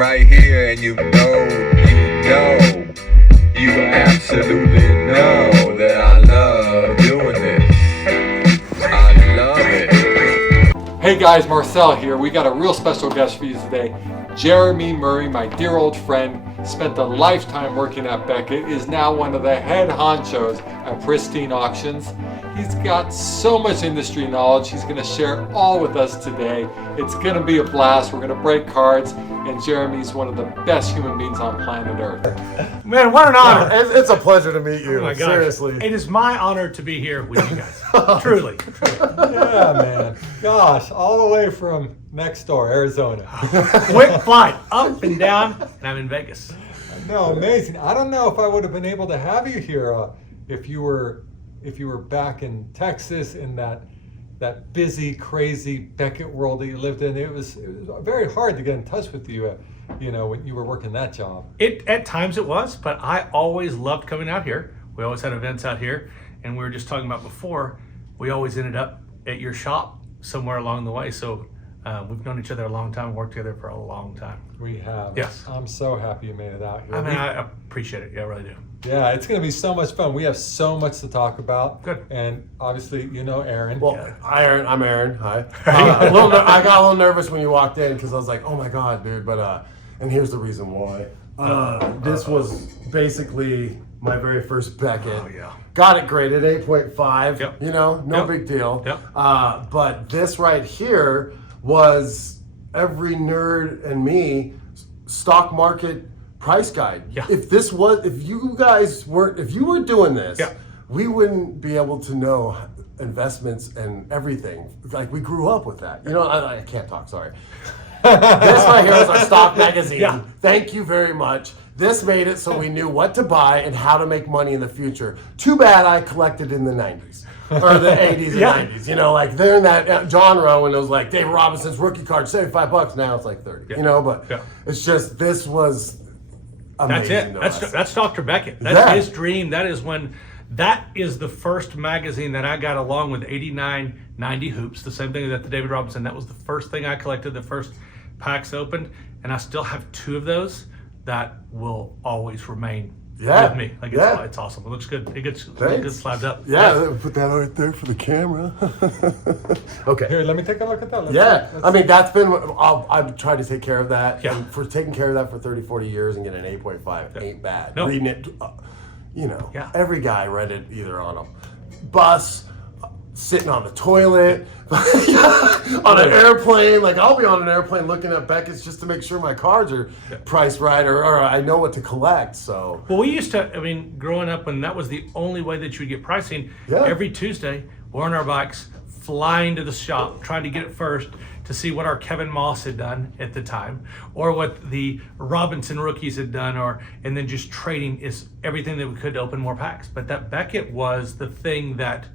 right here, and you absolutely know that I love doing this. I love it. Hey guys, Marcel here. We got a real special guest for you today. Jeromy Murray, my dear old friend, spent a lifetime working at Beckett, is now one of the head honchos at Pristine Auctions. He's got so much industry knowledge. He's going to share all with us today. It's going to be a blast. We're going to break cards, and Jeromy's one of the best human beings on planet Earth. Man, what an honor. It's a pleasure to meet you. Oh my gosh. Seriously. It is my honor to be here with you guys. Truly. Yeah, man. Gosh, all the way from next door, Arizona. Quick flight up and down, and I'm in Vegas. No, amazing. I don't know if I would have been able to have you here if you were back in Texas in that busy, crazy Beckett world that you lived in. It was very hard to get in touch with you, when you were working that job. At times it was, but I always loved coming out here. We always had events out here, and we were just talking about before, we always ended up at your shop somewhere along the way. So we've known each other a long time, worked together for a long time. We have. Yes. I'm so happy you made it out here. I mean, I appreciate it. Yeah, I really do. Yeah, it's going to be so much fun. We have so much to talk about. Good. And obviously, Aaron. Well, I'm Aaron. Hi. I got a little nervous when you walked in because I was like, oh my God, dude. But, and here's the reason why. This was basically my very first Beckett. Oh, yeah. Got it graded 8.5. Yep. No big deal. Yep. But this right here was every nerd and me stock market price guide. Yeah. If you were doing this, yeah, we wouldn't be able to know investments and everything. Like we grew up with that. I can't talk, sorry. This right here is our stock magazine. Yeah. Thank you very much. This made it so we knew what to buy and how to make money in the future. Too bad I collected in the 90s. Or the 80s and 90s, like they're in that genre when it was like David Robinson's rookie card, $75. Now it's like 30, but it's just, this was amazing. That's it. That's Dr. Beckett. That's his dream. That is the first magazine that I got along with 89, 90 Hoops, the same thing that the David Robinson. That was the first thing I collected, the first packs opened, and I still have 2 of those that will always remain with me. Like it's awesome. It looks good. It gets good slapped up. Yeah, put that right there for the camera. Okay. Here, let me take a look at that. That's been, I've tried to take care of that. Yeah. And for taking care of that for 30, 40 years and getting an 8.5 ain't bad. No. Reading it, every guy read it either on a bus, sitting on the toilet, on an airplane. Like I'll be on an airplane looking at Beckett's just to make sure my cards are priced right or I know what to collect. So well, we used to. Growing up, when that was the only way that you would get pricing. Every Tuesday, we're on our bikes, flying to the shop, trying to get it first to see what our Kevin Moss had done at the time, or what the Robinson rookies had done, and then just trading is everything that we could to open more packs. But that Beckett was the thing that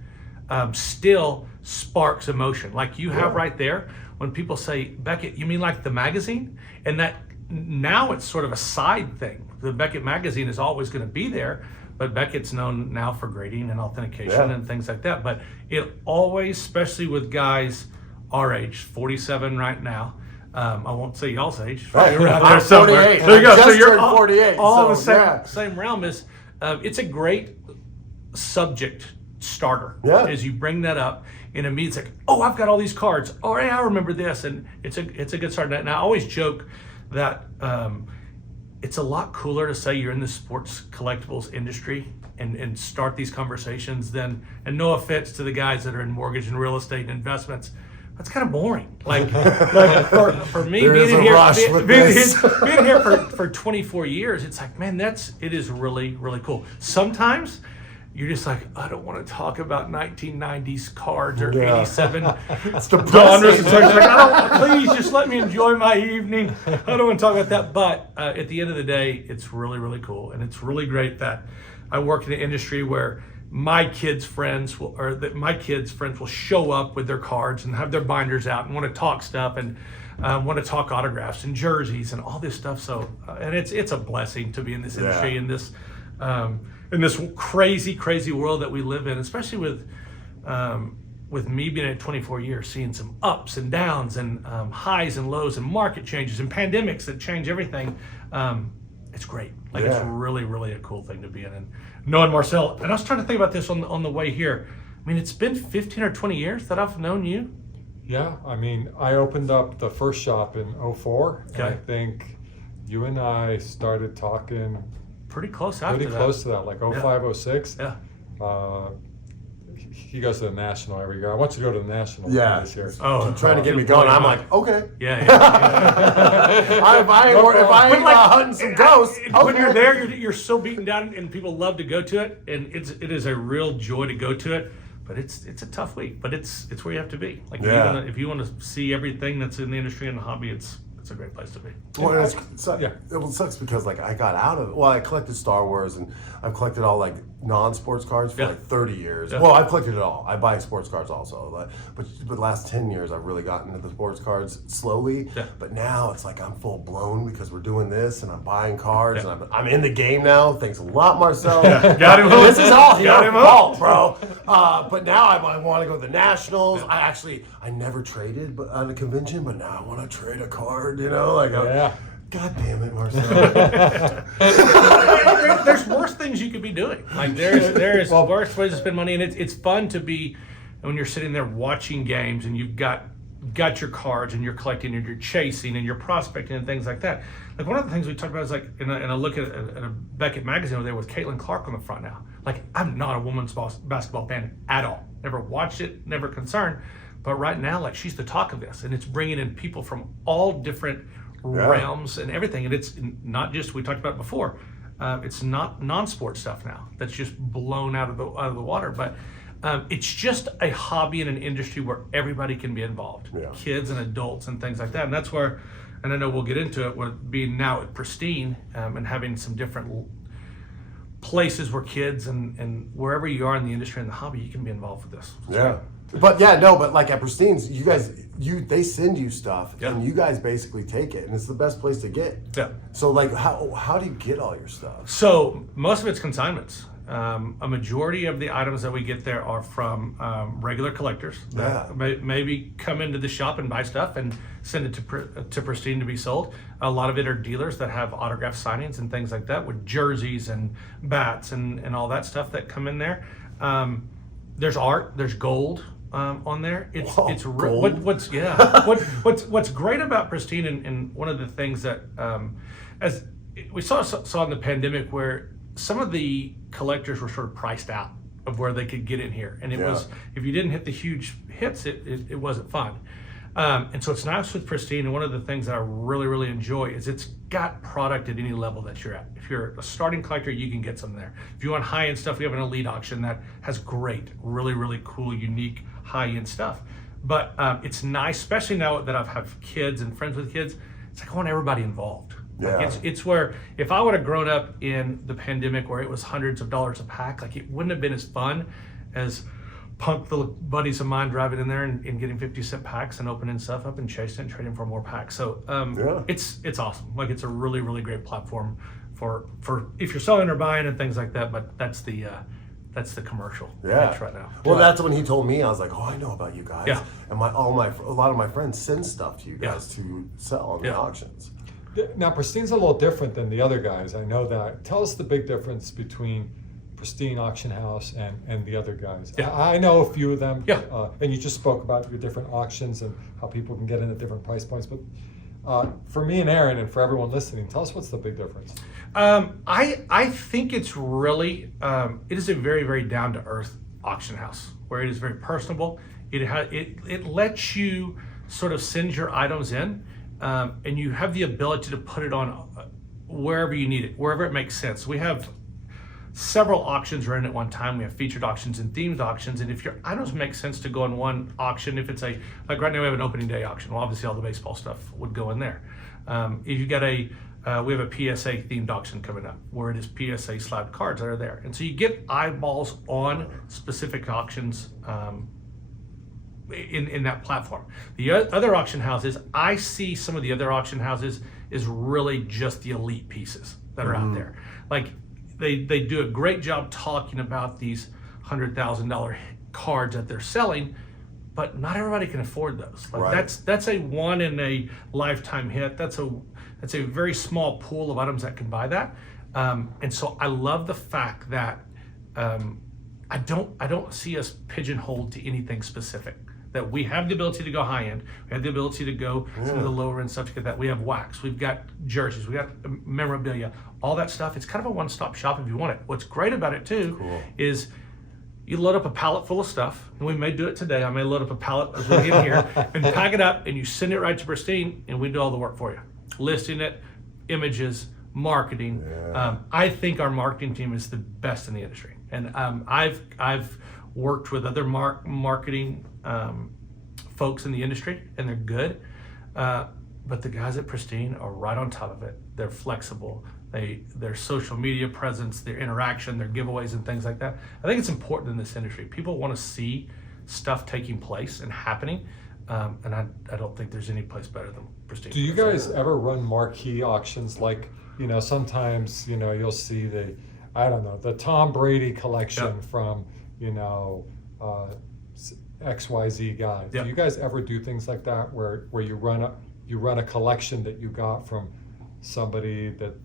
still sparks emotion. Like you have right there, when people say Beckett, you mean like the magazine? And that now it's sort of a side thing. The Beckett magazine is always going to be there, but Beckett's known now for grading and authentication and things like that. But it always, especially with guys our age, 47 right now. I won't say y'all's age. Right. I'm 48. There you go. So you're 48. All the same realm. Is it's a great subject starter as you bring that up, and immediately it's like, oh, I've got all these cards. Oh, hey, I remember this, and it's a good start. And I always joke that it's a lot cooler to say you're in the sports collectibles industry and start these conversations than, and no offense to the guys that are in mortgage and real estate and investments, that's kind of boring. Like for me, being here for 24 years, it's like, man, it is really, really cool. Sometimes you're just like, I don't want to talk about 1990s cards or 87 It's depressing. Please just let me enjoy my evening. I don't want to talk about that. But at the end of the day, it's really, really cool. And it's really great that I work in an industry where my kids' friends will show up with their cards and have their binders out and want to talk stuff and want to talk autographs and jerseys and all this stuff. So, and it's a blessing to be in this industry, in this crazy world that we live in, especially with with me being at 24 years, seeing some ups and downs and highs and lows and market changes and pandemics that change everything, it's great. Like it's really, really a cool thing to be in. And knowing Marcel, and I was trying to think about this on the way here. I mean, it's been 15 or 20 years that I've known you. Yeah, I mean, I opened up the first shop in 04. Okay. And I think you and I started talking pretty close after pretty that. close to that, like 05, 06. Yeah. He goes to the National every year. I want you to go to the National this year. Oh, trying to get me going. I'm like, okay. Yeah. If I ain't hunting some ghosts, When you're there, you're so beaten down, and people love to go to it, and it is a real joy to go to it. But it's a tough week, but it's where you have to be. Like if you want to see everything that's in the industry and the hobby, it's a great place to be. Well, it sucks because like I got out of it. Well, I collected Star Wars and I've collected all like non-sports cards for like 30 years. Yeah. Well, I've collected it all. I buy sports cards also, but the last 10 years I've really gotten into the sports cards slowly. Yeah. But now it's like I'm full blown because we're doing this and I'm buying cards and I'm in the game now. Thanks a lot, Marcel. Got him. This is all your Got him fault, bro. But now I want to go to the Nationals. I never traded at a convention, but now I want to trade a card. You know, like God damn it, Marcel. There's worse things you could be doing. Like there's worse ways to spend money, and it's fun to be when you're sitting there watching games and you've got your cards and you're collecting and you're chasing and you're prospecting and things like that. Like one of the things we talked about is like, and I look at a Beckett magazine over there with Caitlin Clark on the front now. Like I'm not a women's basketball fan at all. Never watched it, never concerned. But right now, like she's the talk of this, and it's bringing in people from all different realms and everything. And it's not just, we talked about it before, it's not non-sport stuff now that's just blown out of the water, but it's just a hobby and an industry where everybody can be involved, kids and adults and things like that. And that's where, and I know we'll get into it, with being now at Pristine and having some different places where kids and wherever you are in the industry and the hobby, you can be involved with this. But like at Pristine's, you guys, they send you stuff and you guys basically take it, and it's the best place to get. Yeah. So like, how do you get all your stuff? So most of it's consignments. A majority of the items that we get there are from regular collectors that maybe come into the shop and buy stuff and send it to Pristine to be sold. A lot of it are dealers that have autograph signings and things like that with jerseys and bats and all that stuff that come in there. There's art, there's gold on there. It's gold? What's great about Pristine and one of the things that as we saw in the pandemic where some of the collectors were sort of priced out of where they could get in here, and it was, if you didn't hit the huge hits, it wasn't fun. And so it's nice with Pristine, and one of the things that I really, really enjoy is it's got product at any level that you're at. If you're a starting collector, you can get some there. If you want high-end stuff, we have an elite auction that has great, really, really cool, unique, high-end stuff. But it's nice, especially now that I've had kids and friends with kids, it's like I want everybody involved. Like it's where, if I would have grown up in the pandemic where it was hundreds of dollars a pack, like it wouldn't have been as fun as punk little buddies of mine driving in there and getting 50-cent packs and opening stuff up and chasing and trading for more packs. So it's awesome. Like it's a really, really great platform for if you're selling or buying and things like that. But that's the commercial right now. Well, that's when he told me. I was like, oh, I know about you guys. Yeah. And a lot of my friends send stuff to you guys to sell on the auctions. Now, Pristine's a little different than the other guys. I know that. Tell us the big difference between Pristine Auction House and the other guys. Yeah. I know a few of them. Yeah. And you just spoke about your different auctions and how people can get in at different price points. But for me and Aaron and for everyone listening, tell us what's the big difference. I think it's really, it is a very, very down-to-earth auction house where it is very personable. It lets you sort of send your items in. And you have the ability to put it on wherever you need it, wherever it makes sense. We have several auctions running at one time. We have featured auctions and themed auctions. And if your items make sense to go in one auction, if it's like right now we have an opening day auction, well, obviously all the baseball stuff would go in there. If you got we have a PSA themed auction coming up where it is PSA slab cards that are there. And so you get eyeballs on specific auctions in that platform. The other auction houses, I see some of the other auction houses is really just the elite pieces that are out there. Like they do a great job talking about these $100,000 cards that they're selling, but not everybody can afford those. Like Right. that's a one in a lifetime hit. That's a very small pool of items that can buy that. And so I love the fact that I don't see us pigeonholed to anything specific. That we have the ability to go high end, we have the ability to go some of the lower end stuff to get that. We have wax, we've got jerseys, we got memorabilia, all that stuff. It's kind of a one-stop shop if you want it. What's great about it too is you load up a pallet full of stuff, and we may do it today. I may load up a pallet as we get here and pack it up, and you send it right to Pristine, and we do all the work for you. Listing it, images, marketing. I think our marketing team is the best in the industry. And I've worked with other marketing folks in the industry, and they're good. But the guys at Pristine are right on top of it. They're flexible. Their social media presence, their interaction, their giveaways and things like that. I think it's important in this industry. People want to see stuff taking place and happening. And I don't think there's any place better than Pristine. Do you guys ever run marquee auctions? Like, sometimes, you'll see the Tom Brady collection from, XYZ guy. Yep. Do you guys ever do things like that where you run a collection that you got from somebody that's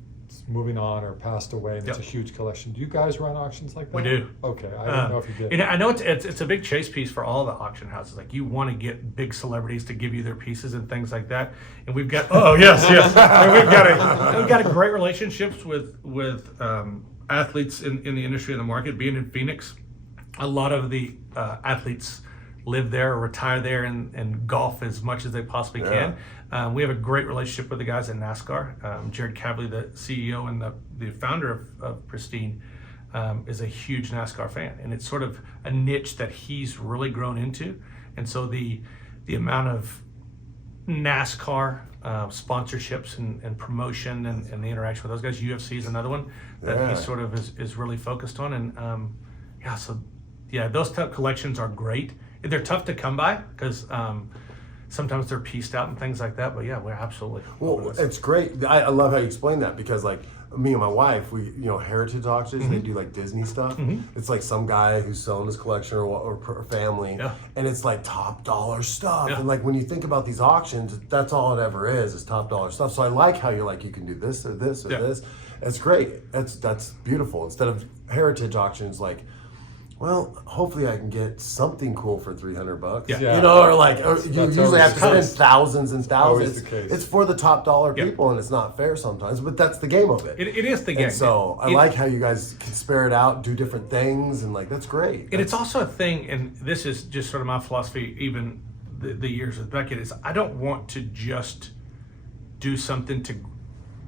moving on or passed away, and it's a huge collection? Do you guys run auctions like that? We do. Okay, I didn't know if you did. And I know it's a big chase piece for all the auction houses. Like, you want to get big celebrities to give you their pieces and things like that. And we've got and we've got a great relationships with athletes in the industry and the market. Being in Phoenix, a lot of the athletes live there or retire there and golf as much as they possibly can. We have a great relationship with the guys in NASCAR. Jared Cavley, the CEO and the founder of Pristine, is a huge NASCAR fan, and it's sort of a niche that he's really grown into. And so the amount of NASCAR sponsorships and promotion and the interaction with those guys, UFC is another one that he sort of is really focused on. And those type of collections are great. They're tough to come by because sometimes they're pieced out and things like that. But yeah, we're absolutely. Well, it's great. I love how you explain that, because like me and my wife, we heritage auctions. They do like Disney stuff. It's like some guy who's selling his collection or family, and it's like top dollar stuff. And like when you think about these auctions, that's all it ever is top dollar stuff. So I like how you're like, you can do this or this or this. It's great. That's beautiful. Instead of heritage auctions, like, well, hopefully I can get something cool for $300. You usually have to spend thousands and thousands. The case. It's for the top dollar people, and it's not fair sometimes, but that's the game of it. It is the game. And so I like how you guys can spare it out, do different things, and like, that's great. And it's also a thing, and this is just sort of my philosophy, even the years with Beckett, is I don't want to just do something to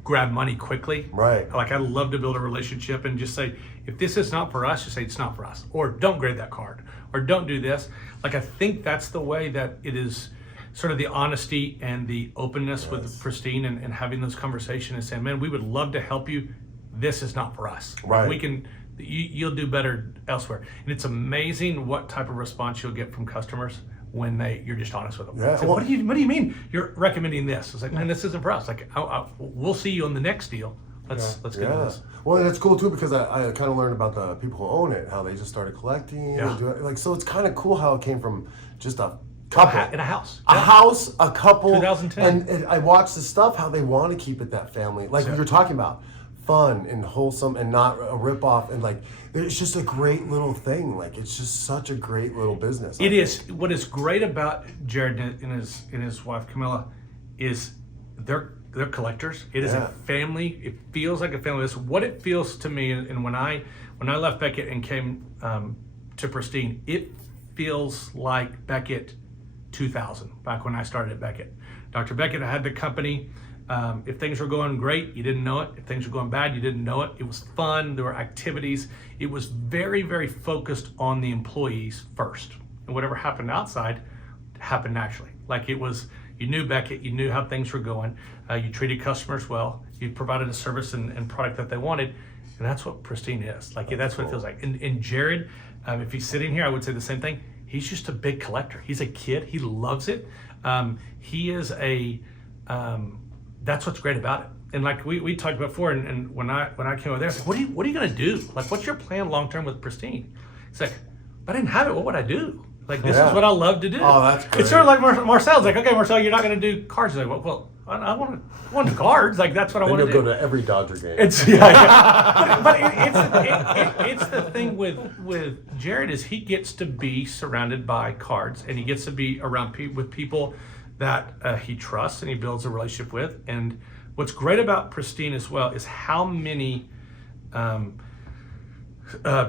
grab money quickly. Right. Like, I love to build a relationship and just say, if this is not for us, just say it's not for us, or don't grade that card, or don't do this. Like, I think that's the way that it is, sort of the honesty and the openness with Pristine and having those conversations and saying, man, we would love to help you. This is not for us. Right. We can, you'll do better elsewhere. And it's amazing what type of response you'll get from customers when you're just honest with them. Yeah. Say, what do you mean you're recommending this? It's like, man, this isn't for us. Like, we'll see you on the next deal. Let's get into this. Well, and it's cool too, because I kind of learned about the people who own it, how they just started collecting. And doing, like, so it's kind of cool how it came from just a couple in a house. A house, a couple. 2010. And I watched the stuff, how they want to keep it that family. Like you're talking about, fun and wholesome and not a ripoff. And like, it's just a great little thing. Like, it's just such a great little business. It is. What is great about Jared and his wife Camilla is they're collectors. It is a family. It feels like a family. That's what it feels to me. And when I left Beckett and came to Pristine, it feels like Beckett 2000, back when I started at Beckett. Dr. Beckett had the company. If things were going great, you didn't know it. If things were going bad, you didn't know it. It was fun. There were activities. It was very, very focused on the employees first. And whatever happened outside happened naturally. Like, it was, you knew Beckett, you knew how things were going. You treated customers well. You provided a service and product that they wanted. And that's what Pristine is. Like, that's what it feels like. And Jared, if he's sitting here, I would say the same thing. He's just a big collector. He's a kid. He loves it. He is that's what's great about it. And like we talked about before, and when I came over there, I said, what are you gonna do? Like, what's your plan long term with Pristine? It's like, if I didn't have it, what would I do? Like, this is what I love to do. Oh, that's great. It's sort of like Marcel's like, okay, Marcel, you're not going to do cards. He's like, well, I want cards. Like, that's what I Then want to you'll do. go to every Dodger game. It's but it's the thing with Jared is he gets to be surrounded by cards, and he gets to be around with people that he trusts and he builds a relationship with. And what's great about Pristine as well is how many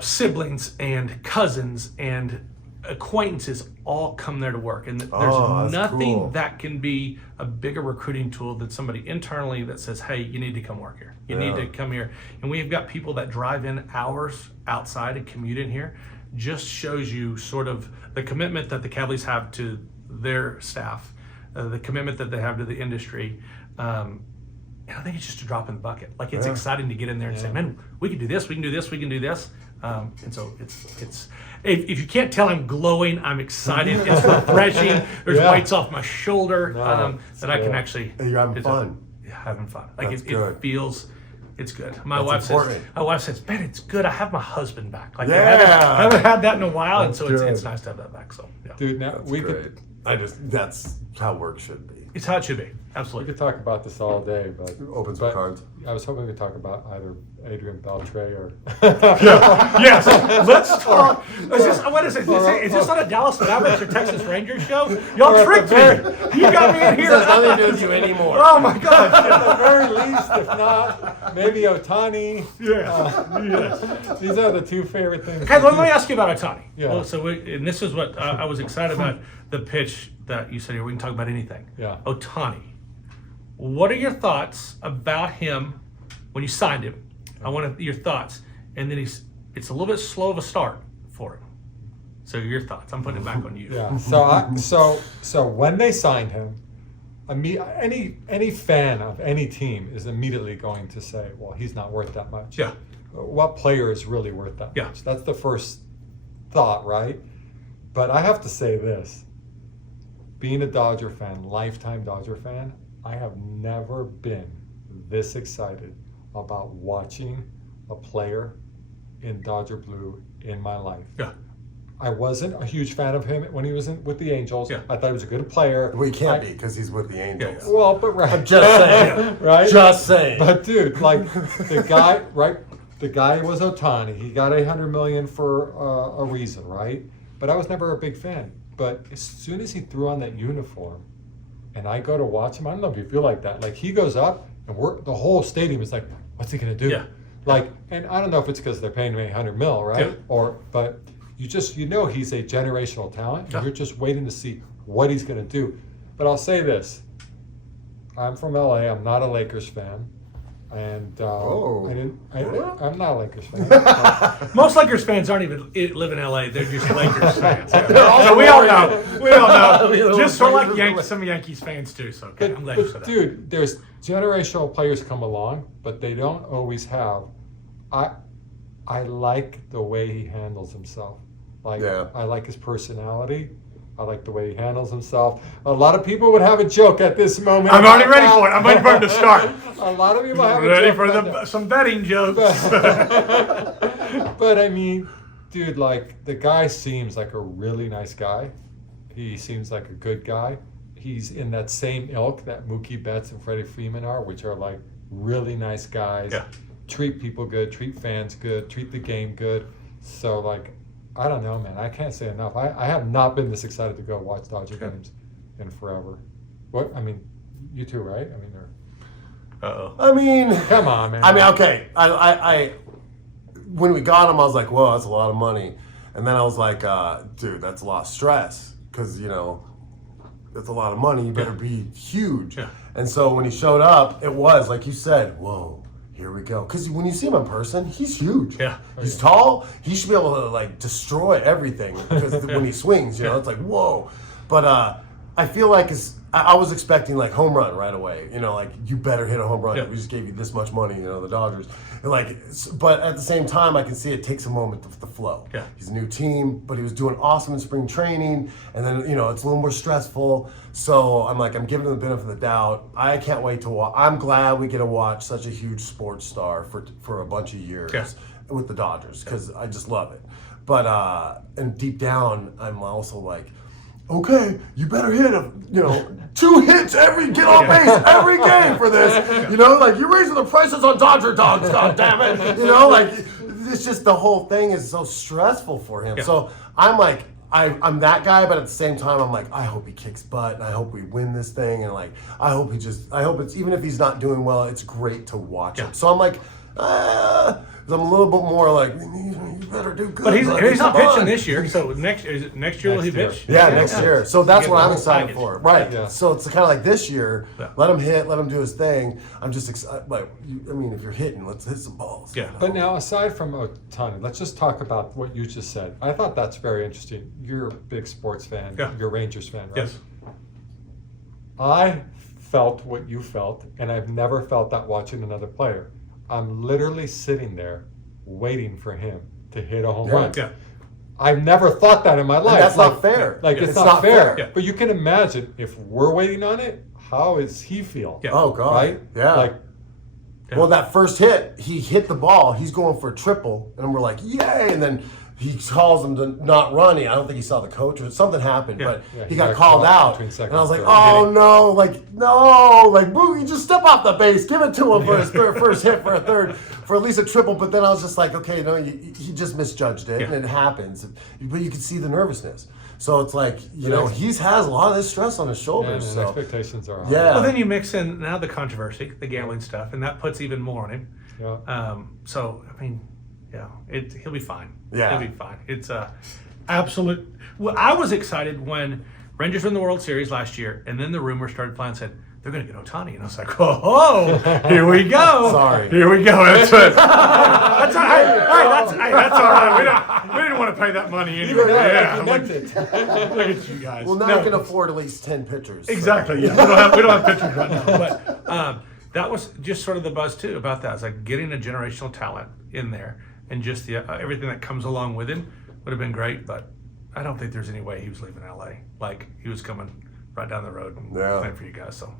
siblings and cousins and acquaintances all come there to work, and there's nothing cool. that can be a bigger recruiting tool than somebody internally that says, hey, you need to come work here, you need to come here. And we've got people that drive in hours outside and commute in here. Just shows you sort of the commitment that the Cavaliers have to their staff, the commitment that they have to the industry. And I think it's just a drop in the bucket. Like, it's exciting to get in there and say, man, we can do this, we can do this, we can do this. And so it's if you can't tell, I'm glowing, I'm excited, it's refreshing, there's weights off my shoulder that I can actually. And you're having fun. Having fun. Like, That's it good. feels, it's good. My That's wife says, man, it's good. I have my husband back. Like, Yeah. I haven't had that in a while, and That's so good. it's nice to have that back. So yeah, Dude, now That's we great. could That's how work should be. it's how it should be. we Absolutely. could talk about this all day, but Open some but cards. I was hoping we could talk about either Adrian Beltre or Yes, let's talk. What is it? Is this on a Dallas Mavericks or Texas Rangers show? Y'all tricked me. You got me in here. This has nothing to do with you anymore. Oh my gosh. at the very least, if not, maybe Otani. Yes. These are the two favorite things. Okay, to let do. me ask you about Otani. Yeah. Well, and this is what I was excited about the pitch that you said here. We can talk about anything. Yeah. Otani. What are your thoughts about him when you signed him? I want your thoughts. And then it's a little bit slow of a start for him. So your thoughts. I'm putting it back on you. Yeah. So when they signed him, any fan of any team is immediately going to say, well, he's not worth that much. Yeah. What player is really worth that Yeah. much? That's the first thought, right? But I have to say this. Being a Dodger fan, lifetime Dodger fan, I have never been this excited about watching a player in Dodger blue in my life. Yeah. I wasn't a huge fan of him when he was with the Angels. Yeah. I thought he was a good player. Well, he can't be because he's with the Angels. Well, but right. Just saying. Right? Just saying. But dude, like the guy, right? The guy was Otani. He got $800 million for a reason, right? But I was never a big fan. But as soon as he threw on that uniform, and I go to watch him, I don't know if you feel like that. Like he goes up, and the whole stadium is like, "What's he gonna do?" Yeah. Like, and I don't know if it's because they're paying him $800 million, right? Yeah. But you know he's a generational talent. Yeah. And you're just waiting to see what he's gonna do. But I'll say this: I'm from LA. I'm not a Lakers fan. And I'm not a Lakers fan. Most Lakers fans aren't even live in LA. They're just Lakers fans. all So we all know. We all know. We Just sort of like know. some Yankees fans too. So okay, I'm Lakers for But that. dude, there's generational players come along, but they don't always have. I like the way he handles himself. Like Yeah. I like his personality. I like the way he handles himself. A lot of people would have a joke at this moment. I'm already ready for it. I'm ready for him to start. A lot of people have a Ready joke for about some betting jokes. But I mean, dude, like the guy seems like a really nice guy. He seems like a good guy. He's in that same ilk that Mookie Betts and Freddie Freeman are, which are like really nice guys. Yeah. Treat people good, treat fans good, treat the game good. So like, I don't know, man. I can't say enough. I have not been this excited to go watch Dodger games in forever. What? I mean, you too, right? I mean, I mean, come on, man. I mean, okay. I when we got him, I was like, whoa, that's a lot of money. And then I was like, dude, that's a lot of stress because, you know, that's a lot of money. You better be huge. Yeah. And so when he showed up, it was, like you said, whoa, here we go. Because when you see him in person, he's huge. Yeah. He's tall. He should be able to, like, destroy everything because when he swings, you know, it's like, whoa. But I feel like I was expecting, like, home run right away. You know, like, you better hit a home run. Yeah. We just gave you this much money, you know, the Dodgers. And like, but at the same time, I can see it takes a moment to flow. Yeah. He's a new team, but he was doing awesome in spring training. And then, you know, it's a little more stressful. So I'm like, I'm giving him the benefit of the doubt. I can't wait to watch. I'm glad we get to watch such a huge sports star for a bunch of years with the Dodgers because I just love it. But and deep down, I'm also like, okay, you better hit 2 hits get on base every game for this. Like you're raising the prices on Dodger dogs, god damn it. Like it's just the whole thing is so stressful for him. So I'm like, I'm that guy, but at the same time, I'm like, I hope he kicks butt, and I hope we win this thing, and like, I hope it's, even if he's not doing well, it's great to watch him. So I'm like, I'm a little bit more like, you better do good. But he's not pitching this year, so next year will he pitch? Yeah, next year. So that's what I'm excited for. Right. Yeah. So it's kind of like this year, let him hit, let him do his thing. I'm just excited. If you're hitting, let's hit some balls. Yeah. But now, aside from Ohtani, let's just talk about what you just said. I thought that's very interesting. You're a big sports fan. Yeah. You're a Rangers fan, right? Yes. I felt what you felt, and I've never felt that watching another player. I'm literally sitting there waiting for him to hit a home run. Yeah. I've never thought that in my life. And that's not fair. It's not fair. Yeah. But you can imagine if we're waiting on it, how does he feel? Yeah. Oh God. Right? Yeah. Well, that first hit, he hit the ball. He's going for a triple, and we're like, yay! And then he calls him to not run. I don't think he saw the coach or something happened, but he got called out. And I was like, oh no, Boogie, just step off the base, give it to him for his first hit for a third, for at least a triple. But then I was just like, okay, no, he just misjudged it, and it happens. But you can see the nervousness. So it's like, he has a lot of this stress on his shoulders. Yeah, and expectations are high. Yeah. Well, then you mix in now the controversy, the gambling stuff, and that puts even more on him. Yeah. So I mean. Yeah, he'll be fine. Yeah. He'll be fine. It's absolute. Well, I was excited when Rangers won the World Series last year, and then the rumors started flying, said they're going to get Ohtani, and I was like, oh, here we go. Sorry. Here we go. That's it. That's all right. We didn't want to pay that money anyway. Look at you guys. Well, now you can afford at least 10 pitchers. Exactly. So. Yeah. We don't have pitchers right now, but that was just sort of the buzz too about that. It's like getting a generational talent in there. And just the everything that comes along with him would have been great, but I don't think there's any way he was leaving LA. Like he was coming right down the road and playing for you guys. So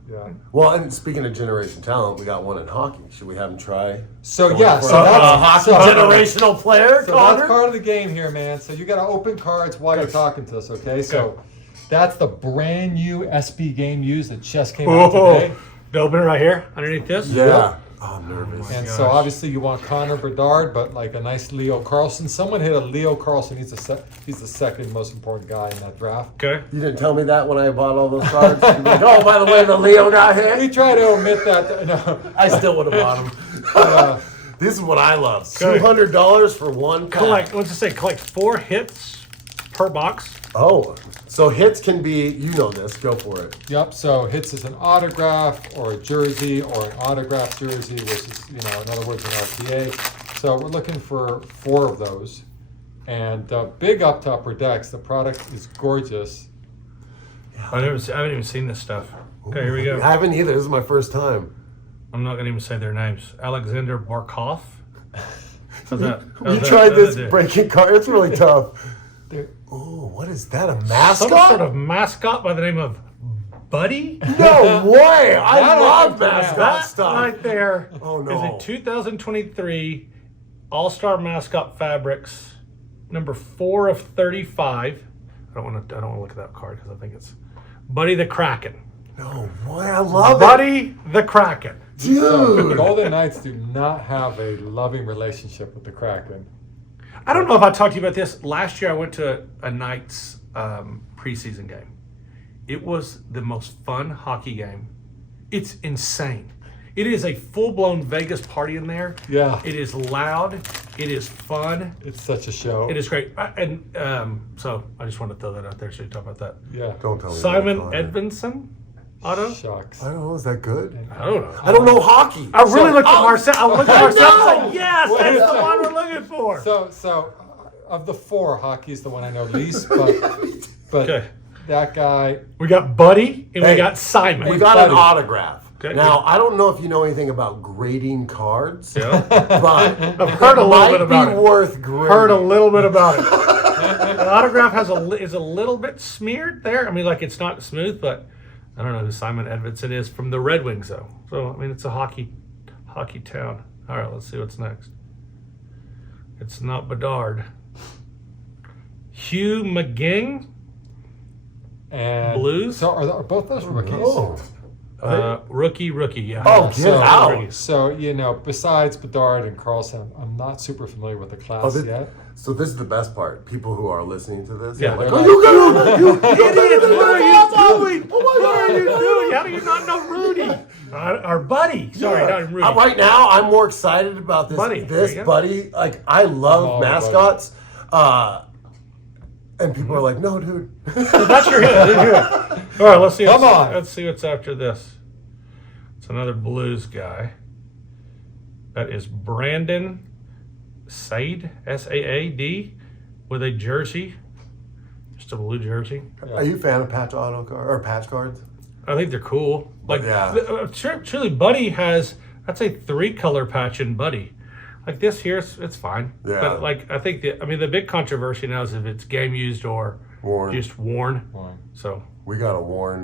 Well, and speaking of generation talent, we got one in hockey. Should we have him try? So that's generational player. So that's part of the game here, man. So you got to open cards while you're talking to us, okay? So that's the brand new SB game used that just came out today. The opener right here underneath this. Yeah. Oh, I'm nervous. And so obviously you want Connor Bedard, but like a nice Leo Carlson. Someone hit a Leo Carlson. He's the second most important guy in that draft. Okay. You didn't tell me that when I bought all those cards. You'd be like, oh, by the way, the Leo got hit. We try to omit that. No. I still would have bought him. This is what I love. $200 for one pack. Collect 4 hits per box. Oh, so hits can be, this, go for it. Yep, so hits is an autograph or a jersey or an autograph jersey, which is, in other words, an LPA. So we're looking for 4 of those. And big up to Upper Decks. The product is gorgeous. I haven't even seen this stuff. Okay, here we go. I haven't either. This is my first time. I'm not going to even say their names. Alexander Barkov. You tried this breaking card. It's really tough. Oh, what is that? A mascot? Some sort of mascot by the name of Buddy? No way! I love mascot stuff. Right there. Oh no! Is a 2023 All-Star Mascot Fabrics, number 4 of 35. I don't want to look at that card because I think it's Buddy the Kraken. No way! I love Buddy the Kraken. Dude, so, Golden Knights do not have a loving relationship with the Kraken. I don't know if I talked to you about this. Last year I went to a Knights preseason game. It was the most fun hockey game. It's insane. It is a full-blown Vegas party in there. Yeah. It is loud. It is fun. It's such a show. It is great. So I just wanted to throw that out there so you talk about that. Yeah. Don't tell me. Simon Edvinsson. Auto? Shucks. I don't know. Is that good? I don't know. I don't know hockey. I really looked at Marcel. I looked at Marcel and said, yes, that's the one we're looking for. So of the 4, hockey is the one I know least, but that guy. We got Buddy and we got Simon. We got an autograph. Okay. Now, I don't know if you know anything about grading cards, yeah. but I've heard a little bit about it. Worth grading. Heard a little bit about it. The autograph is a little bit smeared there. I mean, like it's not smooth, but I don't know who Simon Edvinsson is from the Red Wings, though. So, I mean, it's a hockey town. All right, let's see what's next. It's not Bedard. Hugh McGing And Blues. So are both those rookies? Oh. Rookie, yeah. Oh, get out. Rookies. So, you know, besides Bedard and Carlson, I'm not super familiar with the class yet. So this is the best part. People who are listening to this, Yeah, are like, they're oh, like- you Idiot, what are you doing? Oh my What are you God. doing? How do you not know Rudy? Our buddy. Sorry, not Rudy. Right now, I'm more excited about this. Buddy. This There you go. buddy, like I love Oh, mascots, and people are like, "No, dude." So that's your hit. All right, let's see. Come on. Let's see what's after this. It's another Blues guy. That is Brandon Saad, Saad, with a jersey, just a blue jersey. Are you a fan of patch auto card or patch cards? I think they're cool. Like, Yeah. truly, Buddy has, I'd say, 3-color patch in Buddy. Like this here, it's fine. Yeah. But like, I think the big controversy now is if it's game used or Worn. just worn. Worn. So We got a worn.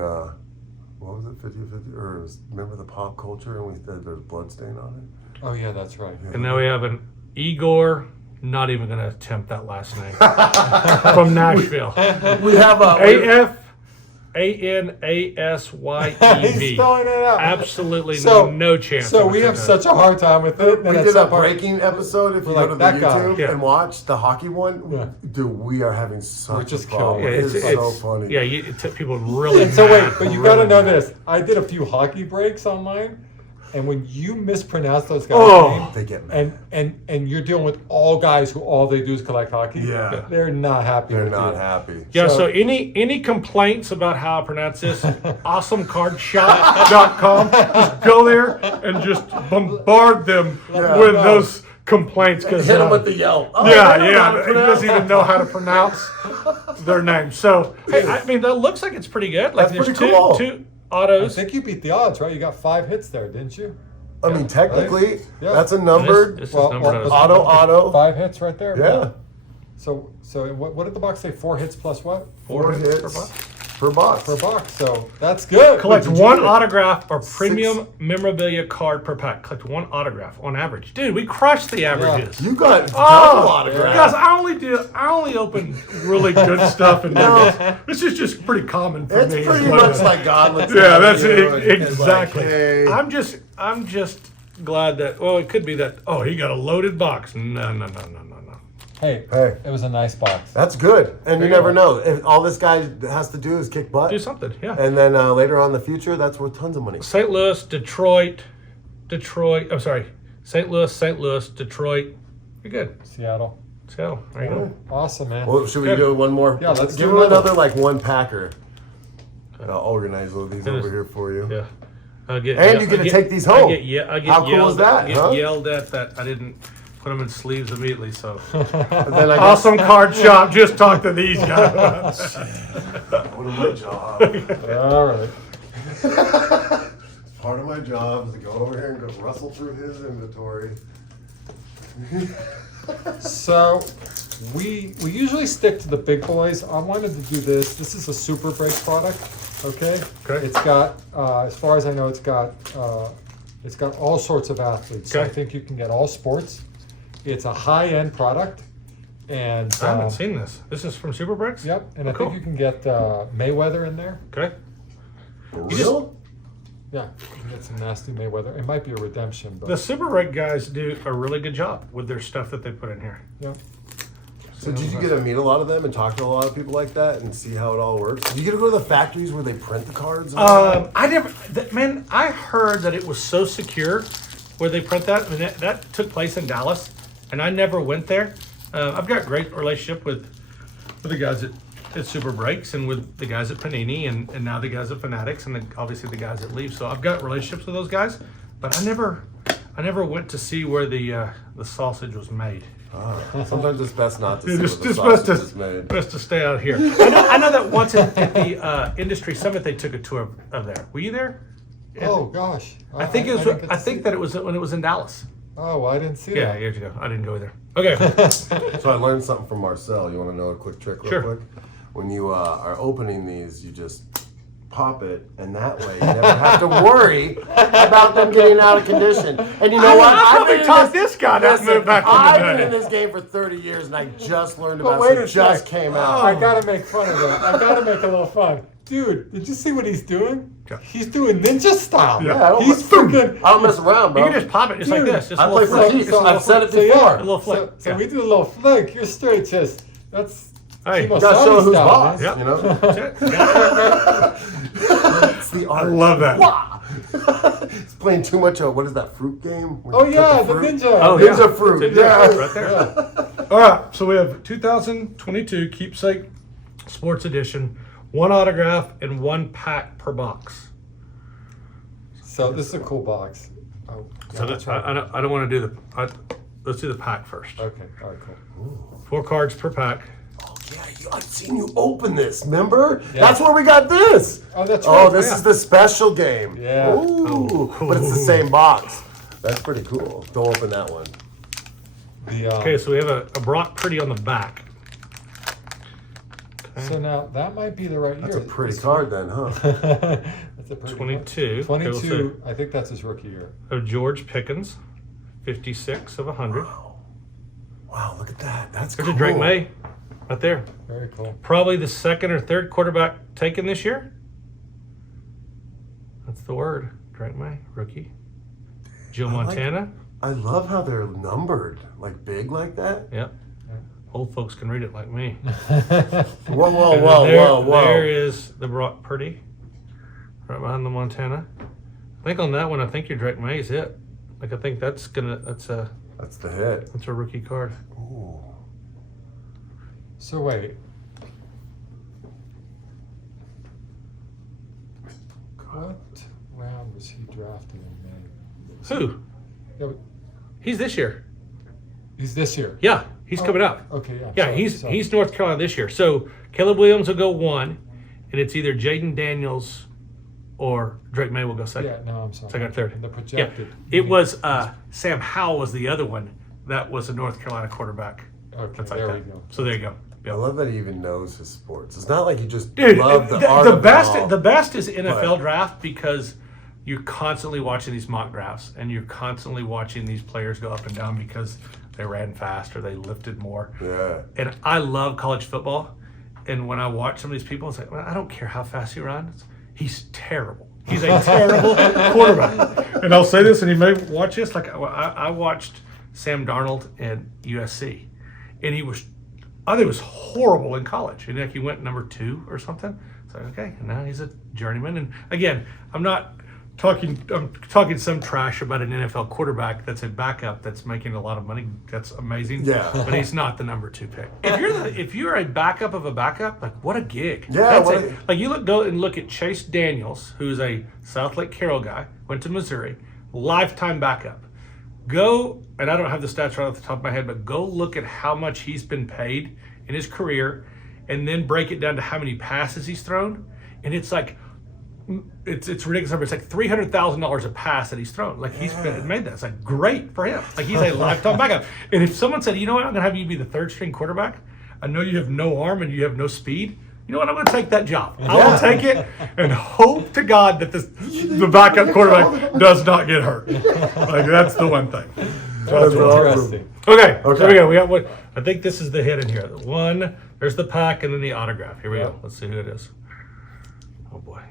What was it? 50-50? Or remember the pop culture and we said there's blood stain on it. Oh, yeah, that's right. and now we have an Igor. Not even going to attempt that last name. From Nashville. We have a. AFANASYEV. He's throwing it out. Absolutely So- no chance. So I'm we gonna have do such a hard time with it. We and at did a some point- breaking episode. If you like go to the that guy. YouTube Yeah. and watch the hockey one, Yeah. dude, we are having such We're just a problem. killing it. It's, so funny. Yeah, it took people really. And so wait, mad. but you got to know this. I did a few hockey breaks online, and when you mispronounce those guys' Oh. names, They get mad. and you're dealing with all guys who all they do is collect hockey. Yeah. They're not happy. They're with not you. happy. Yeah, So- so any complaints about how I pronounce this, awesomecardshop.com, just go there and just bombard them with those complaints. Cause, Hit them with the yell. Oh, yeah, I don't know how to he doesn't pronounce even know how to pronounce their name. So, hey, I mean, that looks like it's pretty good. Like, That's there's pretty cool. two I autos. think you beat the odds, right? You got 5 hits there, didn't you? I mean, technically, Yeah. that's a numbered This is Well, numbered well, as- auto. 5 hits right there. Yeah. So what did the box say? 4 hits plus what? 4 hits per box. per box. Per box. So that's good. Collect Did you one get autograph or premium memorabilia card per pack. Collect one autograph on average. Dude, we crushed the averages. You got double Oh, autograph. guys, I only open really good stuff, and this is just pretty common for It's me. pretty But, much like God looks yeah, at that's you it, and is exactly. Like, hey. I'm just glad that. Well, it could be that. Oh, he got a loaded box. No. Hey, Hey. it was a nice box. That's good. And you you never go. know. If all this guy has to do is kick butt. Do something, yeah. And then later on in the future, that's worth tons of money. St. Louis, Detroit. I'm sorry. St. Louis, Detroit. You're good. Seattle. So there you go. Awesome, man. Well, should we Good. do one more? Yeah, let's give do him another. another like one packer. I'll organize all these over here for you. Yeah. I'll get, And you get to take these home. I get How cool yelled is that, I get huh? yelled at that I didn't put them in sleeves immediately. So But then I guess, awesome card shop. Just talk to these guys. what is my job? All right. Part of my job is to go over here and go rustle through his inventory. So we usually stick to the big boys. I wanted to do this. This is a Super Break product. Okay. Okay. It's got, as far as I know, it's got all sorts of athletes. So I Okay. think you can get all sports. It's a high-end product, and I haven't seen this. This is from Super Bricks? Yep. And I Cool. think you can get Mayweather in there. Okay. For real? Yeah, you can get some nasty Mayweather. It might be a redemption, but The Super Brick guys do a really good job with their stuff that they put in here. yeah. So did you get to meet a lot of them and talk to a lot of people like that and see how it all works? Did you get to go to the factories where they print the cards? and all that? I never, man, I heard that it was so secure where they print that. I mean, that took place in Dallas, and I never went there. I've got a great relationship with the guys at Super Breaks and with the guys at Panini and now the guys at Fanatics and obviously the guys at Leaf. So I've got relationships with those guys, but I never went to see where the sausage was made. Sometimes it's best not to see Just what the best sausage is made. to stay out here. I know that once at the industry summit they took a tour of there. Were you there? Oh gosh. I think it was. didn't get to I think see that it was when it was in Dallas. Oh, well, I didn't see Yeah, that. years ago. I didn't go there. Okay. So I learned something from Marcel. You want to know a quick trick real Sure. quick? When you are opening these, you just pop it, and that way you never have to worry about them getting out of condition. And you know what? I probably taught this guy that move back in the I've day. been in this game for 30 years, and I just learned But about wait it. a It just sec. came out. I gotta make fun of that. I gotta make a little fun. Dude, did you see what he's doing? He's doing ninja style. Yeah, I don't He's freaking. I don't mess around, bro. You can just pop it just like Dude, this. Just I a play little for flick. keeps. So- I've said it so, yeah. before. A little flick. So Yeah. we do a little flick. You're straight chest. That's Hey, Kimo You gotta show Sabi who's style, boss. man. You know, That's it. Got it. it's the I art. love that. He's playing too much of what is that fruit game? When Oh you yeah, cut the fruit? ninja. Oh, Ninja yeah. fruit. Ninja Yeah. fruit right there. All right, so we have 2022 Keepsake Sports Edition, 1 autograph and 1 pack per box. So this is a cool box. Oh, So yeah, I don't want to do let's do the pack first. Okay, all right, cool. 4 cards per pack. Oh yeah, I've seen you open this. Remember? Yeah. That's where we got this. Oh, that's Oh, right. this yeah. is the special game. Yeah. Ooh, but it's the same box. That's pretty cool. Don't open that one. The, Okay, so we have a Brock Purdy on the back. So now that might be the right year. That's a pretty card then, huh? That's a pretty 22. 22. I think that's his rookie year. Of George Pickens, 56 of 100. Wow, look at that. That's There's cool. a Drake May, right there. Very cool. Probably the 2nd or 3rd quarterback taken this year. That's the word. Drake May, rookie. Joe Montana. I love how they're numbered, like big like that. Yep. Old folks can read it like me. Whoa, whoa, And whoa, there, whoa, whoa. There is the Brock Purdy, right behind the Montana. I think on that one, I think your Drake May's it. Like I think that's a That's the hit. that's a rookie card. Ooh. So wait. What round was he drafted in May? Who? Yeah, but He's this year. he's this year. Yeah, he's coming out. Okay, yeah. Yeah, sorry, he's sorry. he's North Carolina this year. So Caleb Williams will go 1, and it's either Jaden Daniels or Drake May will go 2nd. Yeah, no, I'm sorry. Second, 3rd. And the Yeah, projected. it was Sam Howell was the other one. That was a North Carolina quarterback. Okay, That's like there that. we go. So there you go. I Yep. love that he even knows his sports. It's not like he just Dude, love the art of best it all. the best is NFL But- draft because you're constantly watching these mock drafts and you're constantly watching these players go up and down because they ran fast or they lifted more. Yeah. And I love college football. And when I watch some of these people, it's like, well, I don't care how fast he runs. He's terrible. He's a terrible quarterback. And I'll say this, and you may watch this. Like I watched Sam Darnold at USC, and he was, I think, it was horrible in college. And like he went number 2 or something. It's like, okay, and now he's a journeyman. And again, I'm talking some trash about an NFL quarterback that's a backup that's making a lot of money. That's amazing. Yeah. But he's not the number 2 pick. If you're a backup of a backup, like what a gig. Yeah, That's like you go and look at Chase Daniels, who's a South Lake Carroll guy, went to Missouri, lifetime backup. Go, and I don't have the stats right off the top of my head, but go look at how much he's been paid in his career and then break it down to how many passes he's thrown. And it's like, it's ridiculous number. It's like $300,000 a pass that he's thrown. Like he's made that. It's like great for him. Like he's a lifetime backup. And if someone said, you know what, I'm gonna have you be the 3rd string quarterback. I know you have no arm and you have no speed. You know what? I'm gonna take that job. I will take it and hope to God that the backup quarterback does not get hurt. Like that's the one thing. That's awesome. interesting. Okay, so we go. We got what I think this is the hit in here. The one, there's the pack and then the autograph. Here we go. Let's see who it is. Oh boy.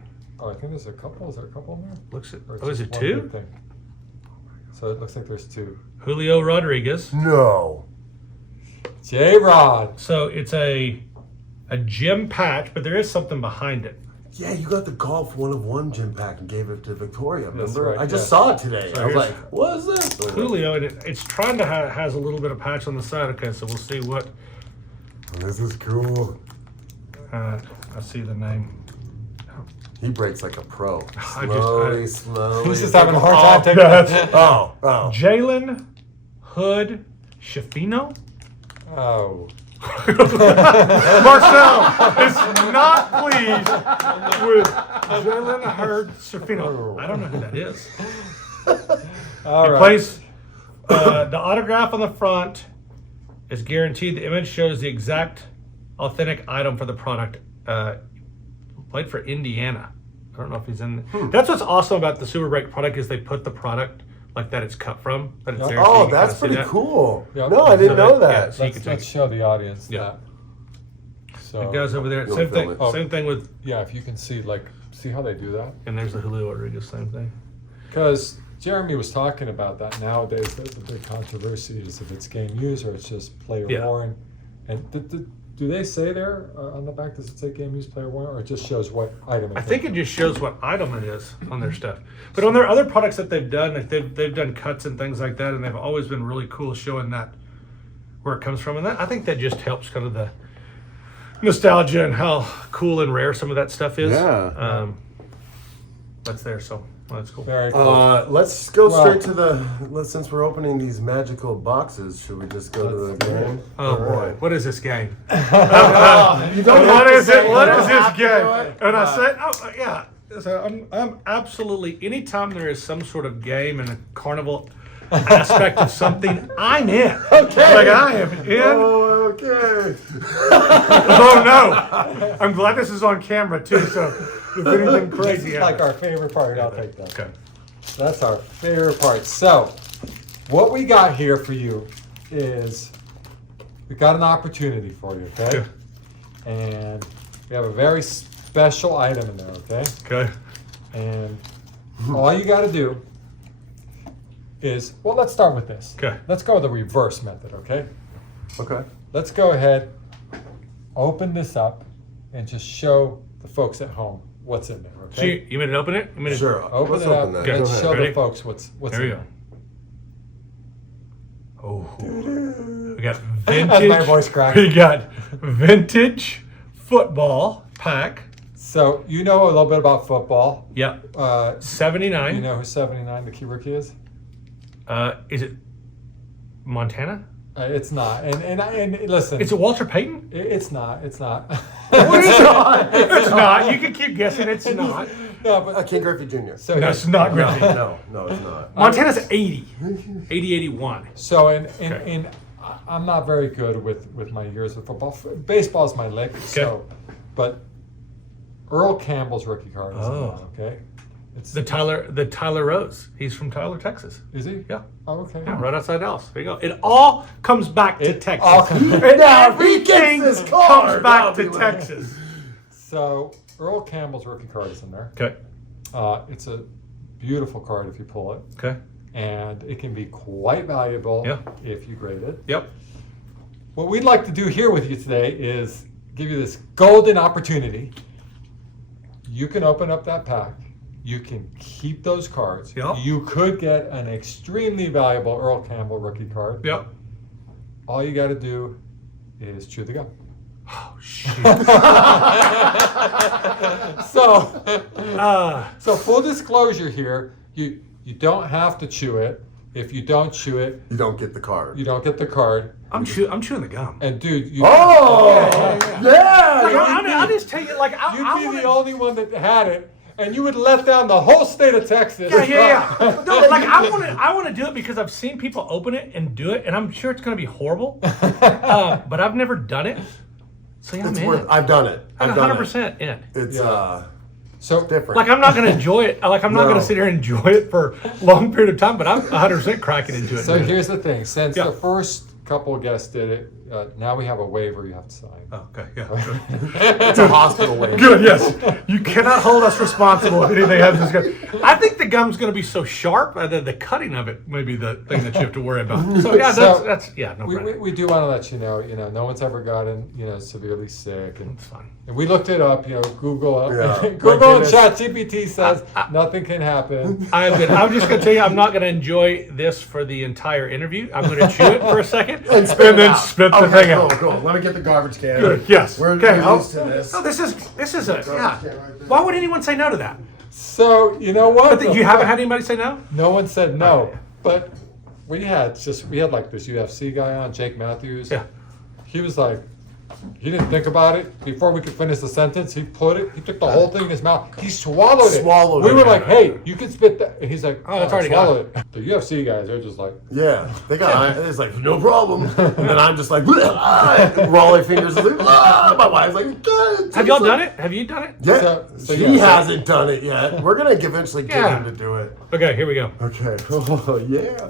Oh, I think there's a couple. Is there a couple in there? Looks it. Or it's Oh, is just it one 2? big thing? So it looks like there's 2. Julio Rodriguez. No. J-Rod. So it's a gem patch, but there is something behind it. Yeah, you got the golf 1-of-1 gym pack and gave it to Victoria. That's Remember? right, I just yeah. saw it today. So I was here's- like, what is this? Julio, and it's trying to has a little bit of patch on the side. Okay, so we'll see what. This is cool. I see the name. He breaks like a pro. I Slowly, just- slowly. He's just having a hard time taking That's- Oh, oh. Jalen Hood Shafino. Oh. Marcel is not pleased with Jalen Hurd Shafino. I don't know who that is. All right. Plays the autograph on the front is guaranteed. The image shows the exact authentic item for the product. Played for Indiana. I don't know if he's in. That's what's awesome about the Super Break product is they put the product like that it's cut from. That it's there. Oh, you can that's kinda see pretty that. cool. Yep. No, I didn't know Yeah, that. so you can Let's take. show the audience Yeah. that. So It goes over there. You Same wanna film thing. it? Same thing with. yeah, if you can see see how they do that. And there's the Julio Rodriguez. Same thing. Because Jeromy was talking about that nowadays. The big controversy is if it's game use or it's just player worn. And do they say there on the back? Does it say game use, player worn, or it just shows what item? I think it just shows what item it is on their stuff. But on their other products that they've done, like they've done cuts and things like that, and they've always been really cool showing that where it comes from. And that I think that just helps kind of the nostalgia and how cool and rare some of that stuff is. Yeah. That's there, so that's cool. Very cool. Let's go straight to since we're opening these magical boxes, should we just go to the game? Oh boy, what is this game? You don't have What to is say it? What you is don't this have to do game? it, And I but- said, oh yeah. So I'm absolutely. Anytime there is some sort of game and a carnival aspect of something, I'm in. Okay. Like I am in. Oh, okay. Oh no! I'm glad this is on camera too. So if anything crazy Like happens. our favorite part. I'll take that. Okay. That's our favorite part. So, what we got here for you is we got an opportunity for you, okay? And we have a very special item in there, okay? Okay. And all you got to do is, well, let's start with this. Okay. Let's go with the reverse method, okay? Okay. Let's go ahead, open this up, and just show the folks at home what's in there, So okay? you mean to open it? You mean to- Sure. Open Let's it up open that. Okay. and Go ahead. show Ready? the folks what's There we in go. there. Oh. We got That's vintage. my voice cracking. We got vintage football pack. So, you know a little bit about football. Yep. You 79. know who 79, the key rookie is? Is it Montana? It's not. And listen, Is it Walter Payton? it's not. It's not. It's not. It's not. You can keep guessing. It's not. No, but King Griffey Jr. so No, it's not Griffey. No, it's not. Montana's 80. 81. So Okay. I'm not very good with my years of football. Baseball's my lick. So, but Earl Campbell's rookie card is in Oh. one, okay. It's The Tyler Rose. He's from Tyler, Texas. is he? Yeah. Oh, okay. Yeah, right outside Dallas. There you go. It all comes back to It Texas. all comes- And Now, if he gets everything this comes card, back that'll to be Texas. So Earl Campbell's rookie card is in there. Okay. It's a beautiful card if you pull it, Okay. and it can be quite valuable Yeah. if you grade it. Yep. What we'd like to do here with you today is give you this golden opportunity. You can open up that pack. You can keep those cards. Yep. You could get an extremely valuable Earl Campbell rookie card. Yep. All you got to do is chew the gum. Oh, shit. So full disclosure here, you don't have to chew it. If you don't chew it, You don't get the card. you don't get the card. I'm chewing the gum. And dude, you Oh! Yeah! I'll just tell you, like, I you'd be wanna- the only one that had it, and you would let down the whole state of Texas. Yeah. No, like I want to do it because I've seen people open it and do it, and I'm sure it's going to be horrible. But I've never done it, so yeah, It's man, worth, I've done it. I'm I've done it. 100% in. It's Yeah. So different. Like I'm not going to enjoy it. Like I'm not No. going to sit here and enjoy it for a long period of time. But I'm 100% cracking into it. So here's the thing: since Yeah. the first couple of guests did it, now we have a waiver you have to sign. Oh, okay, yeah. It's a hospital waiver. Good, yes. You cannot hold us responsible if anything happens. I think the gum's going to be so sharp that the cutting of it may be the thing that you have to worry about. So yeah, So, that's no We brainer. do want to let you know, no one's ever gotten, severely sick, and It's fine. we looked it up, Google, Yeah. Google and Like ChatGPT says nothing can happen. I'm just going to tell you, I'm not going to enjoy this for the entire interview. I'm going to chew it for a second And spit then it out. spit the Okay, thing cool, out. cool. Let me get the garbage can. Good, yes. We're Okay, used to this. No, this is a yeah. Why would anyone say no to that? So you know what? But you haven't had anybody say no? No one said no, but we had like this UFC guy on, Jake Matthews. Yeah. He was like, He didn't think about it. Before we could finish the sentence, he took the whole thing in his mouth. He swallowed it. We were like, hey, you can spit that. And he's like, Oh, that's already swallow it. The UFC guys, they're just like, Yeah, they got. It's like no problem, and then I'm just like rolling fingers. Like, my wife's like, "God." Have y'all done it? Have you done it? Yeah, So he hasn't done it yet. We're gonna eventually get Yeah. him to do it. Okay, here we go. Okay. Oh yeah.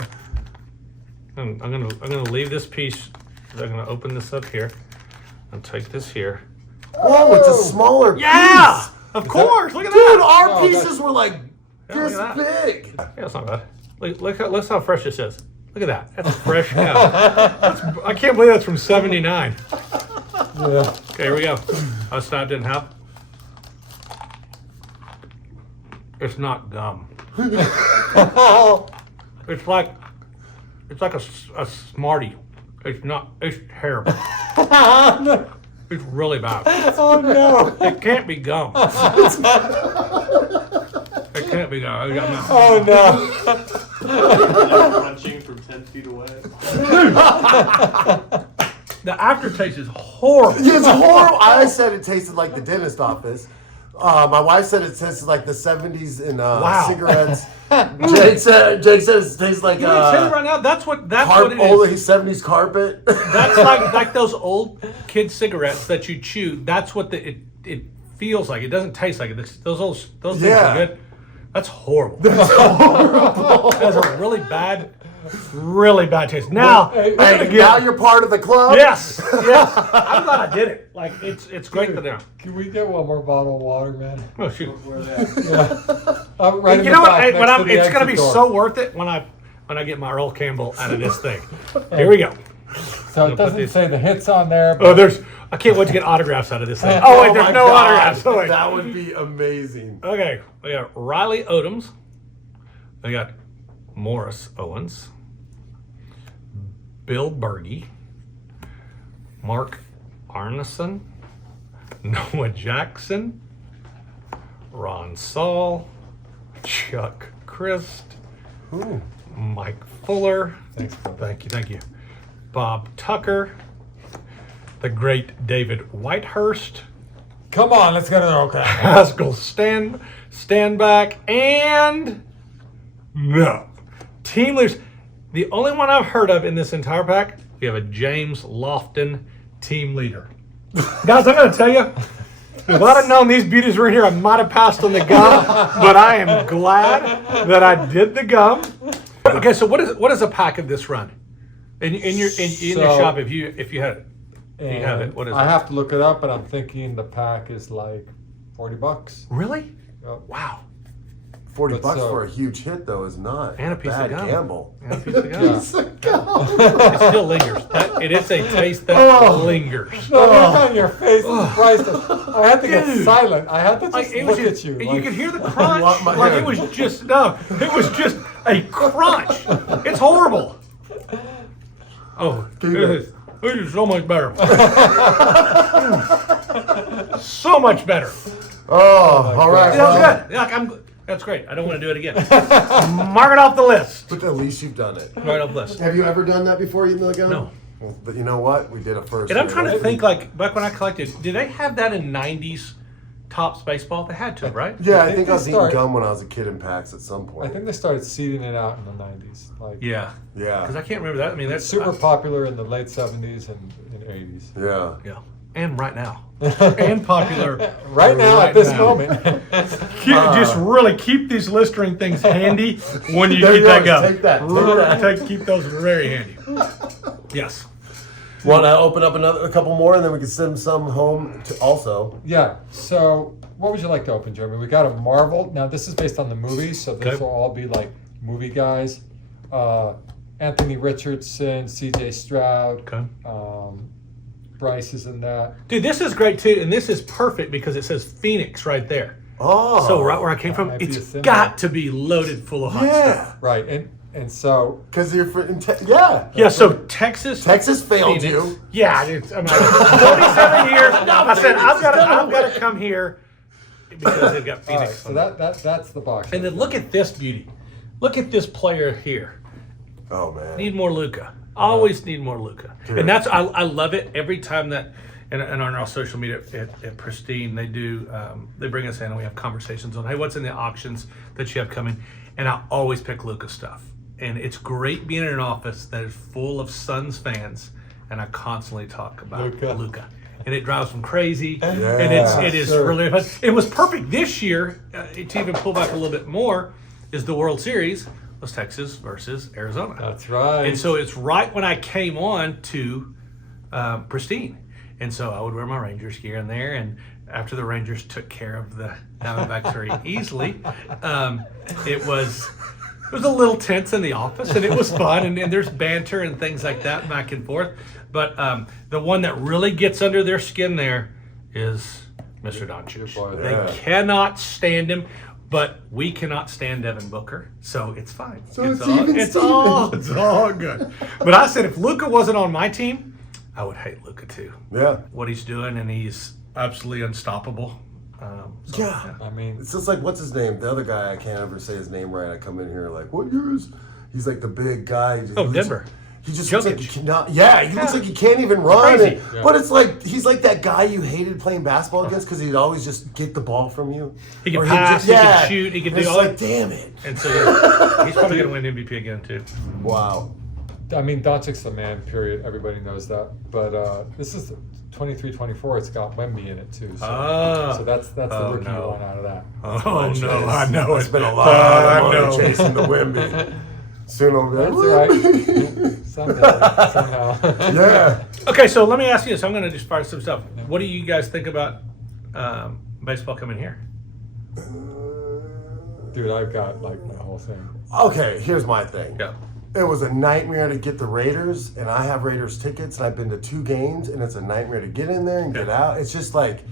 I'm gonna leave this piece. I'm gonna open this up here. I'll take this here. Oh, it's a smaller Yeah, piece. of course. Look at Dude, that. our No, pieces were like look this at big. Yeah, that's not bad. Look how fresh this is. Look at that. That's fresh cow. I can't believe that's from '79. yeah. Okay, here we go. I stopped in half. It's not gum. It's like a Smartie. It's not. It's terrible. It's really bad. Oh no. It can't be gum. It can't be gum. Oh no. Crunching from 10 feet away. The aftertaste is horrible. It's horrible. I said it tasted like the dentist office. My wife said it tasted like the 70s in cigarettes. Jake said it tastes like You know what I'm telling you right now? That's what it old is. 70s carpet. That's like those old kid cigarettes that you chew. That's what it feels like. It doesn't taste like it. Those things Yeah. are good. That's horrible. That's horrible. That's a really bad taste. Now, Hey, now you're part of the club. yes. I'm glad I did it. Like it's great that now. Can we get one more bottle of water, man? Oh shoot. Right in You the know what? back, next to the It's gonna exit be door. so worth it when I get my Earl Campbell out of this thing. Here we go. So it doesn't say the hits on there. Oh, But I can't wait to get autographs out of this thing. Oh wait, there's my no God. autographs. Oh, wait. That would be amazing. Okay, we got Riley Odoms. We got Morris Owens, Bill Berge, Mark Arneson, Noah Jackson, Ron Saul, Chuck Christ, Ooh. Mike Fuller. Thanks, Bill. Thank you. Bob Tucker, the great David Whitehurst, Come on, let's get another okay. Haskell Standback, and no. Team leaders. The only one I've heard of in this entire pack, we have a James Lofton team leader. Guys, I'm going to tell you, if I'd have known these beauties were in here, I might have passed on the gum, but I am glad that I did the gum. Okay, so what is a pack of this run? In your shop, if you had it. You have it. What is I it? have to look it up, but I'm thinking the pack is like $40. Really? Yep. Wow. $40 But so- for a huge hit though is not And a piece bad of gum. gamble. And a piece of gum. Piece of gum. It still lingers. It is a taste that lingers. No, look on your face is priceless. I had to get Dude. silent. I had to just Like, it look was just, at you. and like- you could hear the crunch. want my Like hair. it was just a crunch. It's horrible. Oh, this is so much better. So much better. Oh, all right. That was good. Like, that's great. I don't want to do it again. Mark it off the list. But at least you've done it. Right off the list. Have you ever done that before eating the gum? No. Well, but you know what? We did it first. And I'm trying to right? think, like, back when I collected, did they have that in 90s Topps baseball? They had to, right? Yeah, I think think they I was eating start- gum when I was a kid in packs at some point. I think they started seeding it out in the 90s. Like, Yeah. Yeah. Because I can't remember that. I mean, that's super popular in the late 70s and 80s. Yeah. Yeah. And right now. And popular. Right now, Right at this now. moment. Just really keep these Listerine things handy when you There eat you that go. gum. Take that. Keep those very handy. Yes. Want to open up a couple more, and then we can send some home to also. Yeah. So, what would you like to open, Jeremy? We got a Marvel. Now, this is based on the movies, so this Okay. will all be like movie guys. Anthony Richardson, C.J. Stroud. Okay. Bryce is in that. Dude, this is great too, and this is perfect because it says Phoenix right there. Oh. So right where I came from, might be it's a symbol. got to be loaded full of hot Yeah. stuff. Right. And so, Because you're yeah. Yeah, so Texas Texas failed Phoenix. you. Yeah, it's, I mean, 47 years. I said I've got to come here because they've got all Phoenix. right, so that's the box. And then look at this beauty. Look at this player here. Oh man. Need more Luca. Always need more Luca. And that's I love it every time that and on our social media at Pristine, they do, they bring us in and we have conversations on, hey, what's in the auctions that you have coming? And I always pick Luka stuff. And it's great being in an office that is full of Suns fans, and I constantly talk about Luka. And it drives them crazy, and it is really fun. It was perfect this year, to even pull back a little bit more, is the World Series was Texas versus Arizona. That's right. And so it's right when I came on to Pristine. And so I would wear my Rangers gear in there, and after the Rangers took care of the Diamondbacks very easily, it was a little tense in the office, and it was fun, and there's banter and things like that back and forth. But the one that really gets under their skin there is Mr. Doncic. They cannot stand him, but we cannot stand Devin Booker, so it's fine. So it's all good. But I said if Luka wasn't on my team, I would hate Luka too. Yeah. What he's doing, and he's absolutely unstoppable. I mean, it's just like, what's his name? The other guy, I can't ever say his name right. I come in here like, what year is? He's like the big guy. Denver. He just looks like he cannot. Yeah, he looks like he can't even run. But it's like he's like that guy you hated playing basketball against because he'd always just get the ball from you. He can pass, he can shoot, he can do all that. It's like, damn it. And so he's probably going to win MVP again too. Wow. I mean, Doncic's the man, period. Everybody knows that. But this is 23-24. It's got Wemby in it too. So that's the rookie one out of that. Oh no, I know. It's been a lot of money chasing the Wemby. Soon over there. That's right. Somehow. Yeah. Okay, so let me ask you this. I'm going to just fire some stuff. What do you guys think about baseball coming here? Dude, I've got like my whole thing. Okay, here's my thing. Yeah. It was a nightmare to get the Raiders, and I have Raiders tickets, and I've been to 2 games, and it's a nightmare to get in there and get out. It's just like,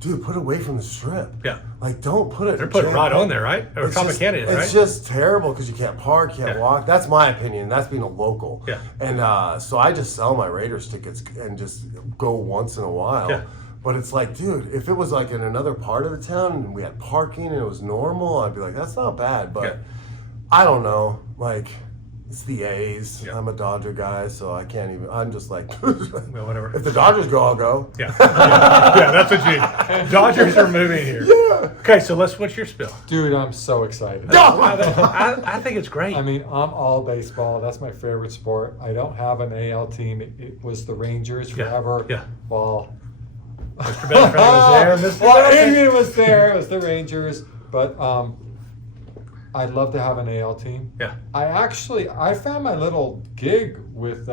dude, put it away from the strip. Yeah. Like, don't put it. They're putting right on there, right? Or Comic Canyon, right? It's just terrible because you can't park, you can't walk. That's my opinion. That's being a local. Yeah. And so I just sell my Raiders tickets and just go once in a while. Yeah. But it's like, dude, if it was like in another part of the town and we had parking and it was normal, I'd be like, that's not bad. But I don't know. Like, it's the A's. Yeah. I'm a Dodger guy, so I can't even. I'm just like, well, whatever. If the Dodgers go, I'll go. Yeah, that's what you. Dodgers are moving here. Yeah. Okay, so what's your spill? Dude, I'm so excited. I think it's great. I mean, I'm all baseball. That's my favorite sport. I don't have an AL team. It was the Rangers forever. Yeah. Well, Mr. Beltran was there. Well, Adrian was there. It was the Rangers. But I'd love to have an AL team. Yeah. I found my little gig with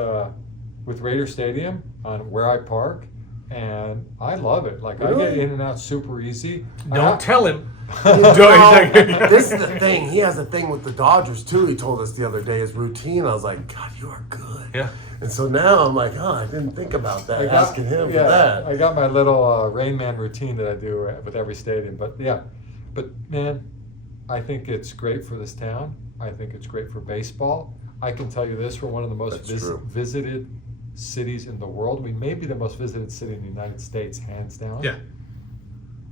Raider Stadium on where I park, and I love it. Like, I get in and out super easy. Don't tell him. This is the thing. He has a thing with the Dodgers too. He told us the other day his routine. I was like, God, you are good. Yeah. And so now I'm like, oh, I didn't think about that. Asking him for that. I got my little Rain Man routine that I do with every stadium. But man, I think it's great for this town. I think it's great for baseball. I can tell you this: we're one of the most visited cities in the world. We may be the most visited city in the United States, hands down. Yeah.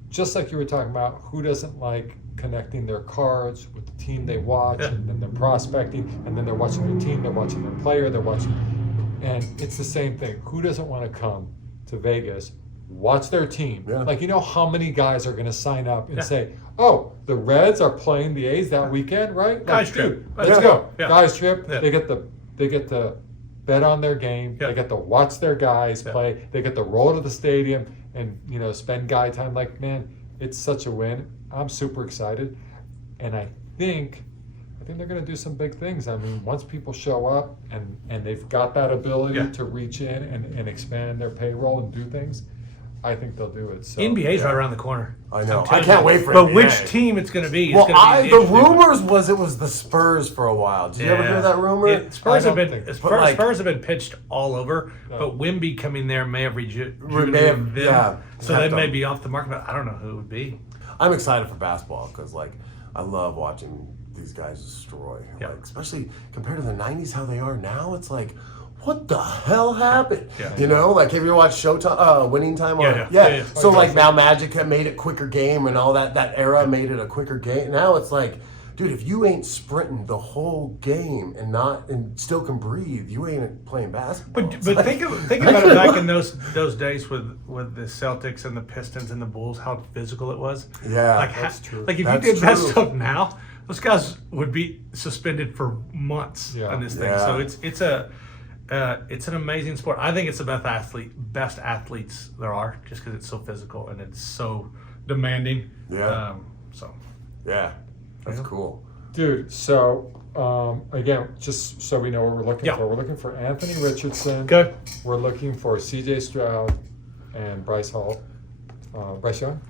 Just like you were talking about, who doesn't like connecting their cards with the team they watch, and then they're prospecting, and then they're watching their team, they're watching their player, and it's the same thing. Who doesn't want to come to Vegas, watch their team? Yeah. Like, you know how many guys are going to sign up and say, oh, the Reds are playing the A's that weekend, right? Guys like, trip. Dude, let's go. Yeah. Guys trip. Yeah. They get to bet on their game. Yeah. They get to watch their guys play. They get to roll to the stadium and, spend guy time. Like, man, it's such a win. I'm super excited. And I think they're going to do some big things. I mean, once people show up and they've got that ability to reach in and expand their payroll and do things, I think they'll do it. So NBA's right around the corner. I know. I can't wait for it. But which team it's going to be? Well, the rumors was it was the Spurs for a while. Did you ever hear that rumor? Spurs have been pitched all over, but Wemby coming there may have rejuvenated them. So they may be off the market, but I don't know who it would be. I'm excited for basketball because, like, I love watching these guys destroy. Yeah. Like, especially compared to the 90s, how they are now, it's like, what the hell happened? Yeah. Like, have you watched Showtime, Winning Time? Yeah. So, like, now Magic had made it quicker game and all that era made it a quicker game. Now it's like, dude, if you ain't sprinting the whole game and still can breathe, you ain't playing basketball. But think about it back in those days with the Celtics and the Pistons and the Bulls, how physical it was. Yeah, that's true. Like if That's you did that true. stuff now, those guys would be suspended for months on this thing. Yeah. So it's an amazing sport. I think it's the best athletes there are, just because it's so physical and it's so demanding. Yeah. So Yeah, that's cool. Dude, so again, just so we know what we're looking for, we're looking for Anthony Richardson. Okay. We're looking for CJ Stroud and Bryce Hall. Bryce Young?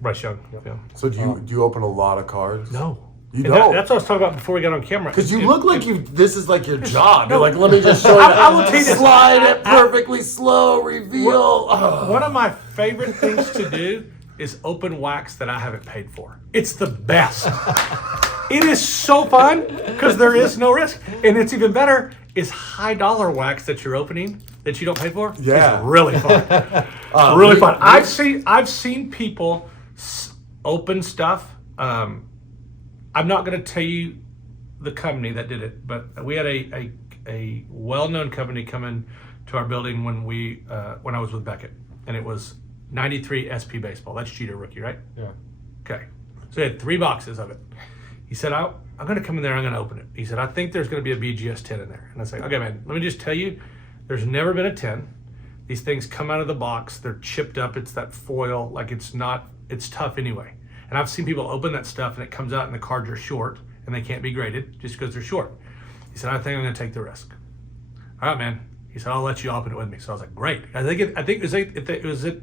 Bryce Young. Yeah. So do you open a lot of cards? No. You And don't? that's what I was talking about before we got on camera. Because you look like this is like your job. You're like, let me just show you. I will tell you this. Slide it perfectly slow, reveal. One of my favorite things to do is open wax that I haven't paid for. It's the best. It is so fun because there is no risk. And it's even better is high dollar wax that you're opening that you don't pay for. Yeah. It's really fun. Really fun. I've seen people open stuff. I'm not going to tell you the company that did it, but we had a well-known company come in to our building when I was with Beckett, and it was 93 SP baseball. That's Jeter rookie, right? Yeah. Okay. So he had 3 boxes of it. He said, I'm going to come in there, I'm going to open it. He said, I think there's going to be a BGS 10 in there. And I was like, okay, man, let me just tell you, there's never been a 10. These things come out of the box, they're chipped up, it's that foil, like it's tough anyway. And I've seen people open that stuff and it comes out and the cards are short and they can't be graded just because they're short. He said, I think I'm going to take the risk. All right, man. He said, I'll let you open it with me. So I was like, great. I think it was at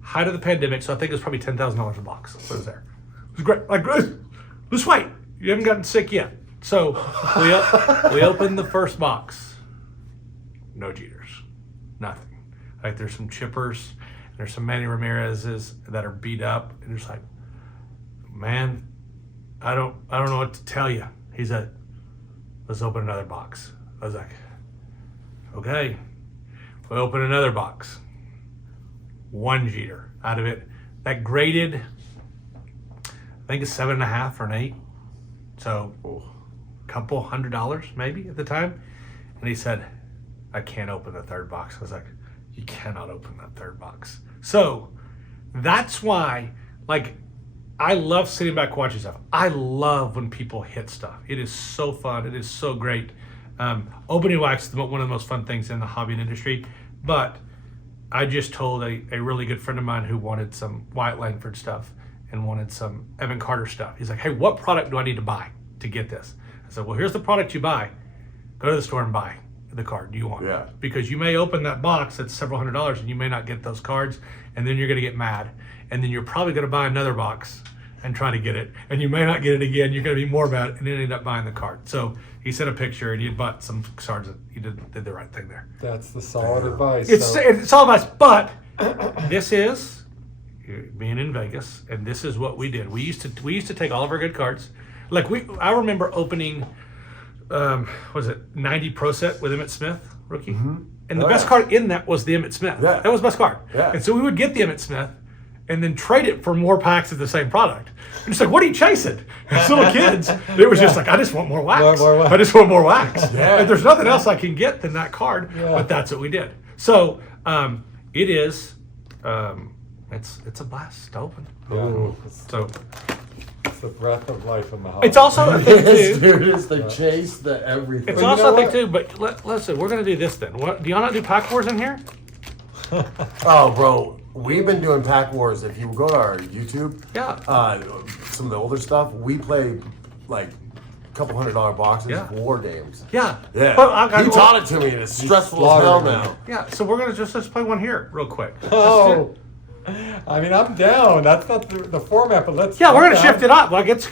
height of the pandemic, so I think it was probably $10,000 a box. So it was there. It was great. Like, let's wait. You haven't gotten sick yet. So we opened the first box. No Jeters. Nothing. Like there's some chippers. There's some Manny Ramirez's that are beat up. And it's like, man, I don't know what to tell you. He said, let's open another box. I was like, okay. We open another box. 1 Jeter out of it. That graded, I think it's 7.5 or an 8. So a couple $100 maybe at the time. And he said, I can't open the third box. I was like, you cannot open that third box. So that's why, like, I love sitting back watching stuff. I love when people hit stuff. It is so fun. It is so great. Opening wax is one of the most fun things in the hobby industry. But I just told a really good friend of mine who wanted some Wyatt Langford stuff and wanted some Evan Carter stuff. He's like, hey, what product do I need to buy to get this? I said, well, here's the product you buy. Go to the store and buy the card you want. Yeah. Because you may open that box that's several $100s and you may not get those cards, and then you're going to get mad. And then you're probably going to buy another box and try to get it, and you may not get it again. You're going to be more mad, and then end up buying the card. So he sent a picture, and he had bought some cards. That he did the right thing there. That's the solid advice. It's all advice, but this is being in Vegas, and this is what we did. We used to take all of our good cards. Like I remember opening, was it 90 Pro Set with Emmitt Smith rookie, and the best card in that was the Emmitt Smith. Yeah. That was the best card. Yeah. And so we would get the Emmitt Smith and then trade it for more packs of the same product. And it's like, what are you chasing? As little kids, it was just like, I just want more wax. More wax. I just want more wax. Yeah. And there's nothing else I can get than that card, but that's what we did. So it is, it's a blast to open. Yeah. So It's the breath of life in the hobby. it's also a thing Yes, too. dude, it's the chase, the everything. It's you also know a thing what? too, but listen, we're gonna do this then. What, do y'all not do pack wars in here? Oh, bro, we've been doing Pack Wars. If you go to our YouTube, Yeah. some of the older stuff, we play like a couple $100 boxes, Yeah. war games. Yeah. Yeah, But he taught it to me, and it's stressful as hell slaughtered me. now. Yeah, so we're gonna let's play one here real quick. Oh, I mean, I'm down. That's not the format, but let's. Yeah, we're gonna shift it up. Like it's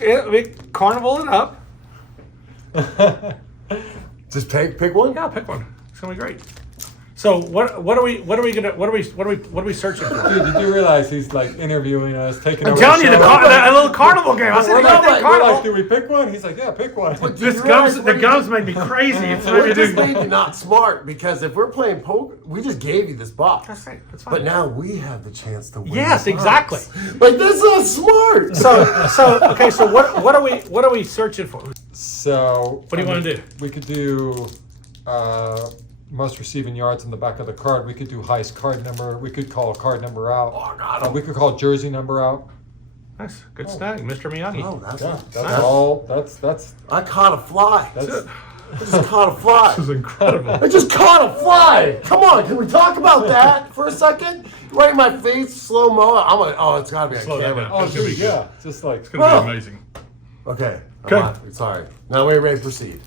carnival it up. Just pick one. Yeah, pick one. It's gonna be great. So what are we searching for? Dude, you do realize he's like interviewing us, taking I'm over telling you, show. a little carnival game. I said, We're you got that like, carnival. do we pick one? He's like, yeah, pick one. The gums made me crazy. It's So made we me just do. made you not smart because if we're playing poker, we just gave you this box. That's right. That's fine. But now we have the chance to win. Yes, the box. exactly. Like this is smart. So what are we searching for? So What do you want to do? We could do most receiving yards on the back of the card. We could do highest card number. We could call a card number out. Oh, got him. We could call jersey number out. Nice, good snag, Mr. Miyagi. Oh, that's Yeah, that's nice. all. That's I caught a fly. that's. I just caught a fly. This is incredible. I just caught a fly. Come on, can we talk about that for a second? Right in my face, slow mo. I'm like, oh, it's gotta be on Slow that camera. down. Oh, That's gonna be dude, yeah, just like It's gonna Bro. be amazing. Okay. Okay. Sorry. Now we're ready to proceed.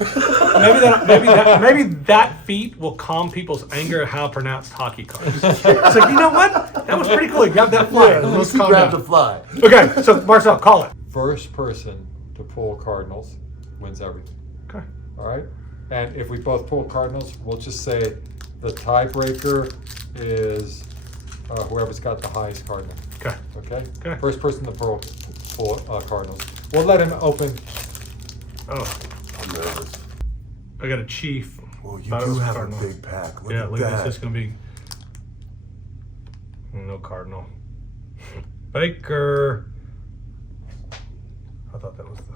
Maybe that feat will calm people's anger at how pronounced hockey cards. It's like, you know what? That was pretty cool. You grabbed that fly. Yeah, Let's let's calm grab down. the fly. Okay, so Marcel, call it. first person to pull Cardinals wins everything. Okay. All right, and if we both pull Cardinals, we'll just say the tiebreaker is whoever's got the highest Cardinal. Okay. Okay. Okay. First person to pull Cardinals. We'll let him open. Oh, I'm nervous. I got a chief. Well, you Thought it do was have Cardinal. a big pack. Look Yeah, at look at that. this. It's gonna be no Cardinal. Baker. I thought that was the.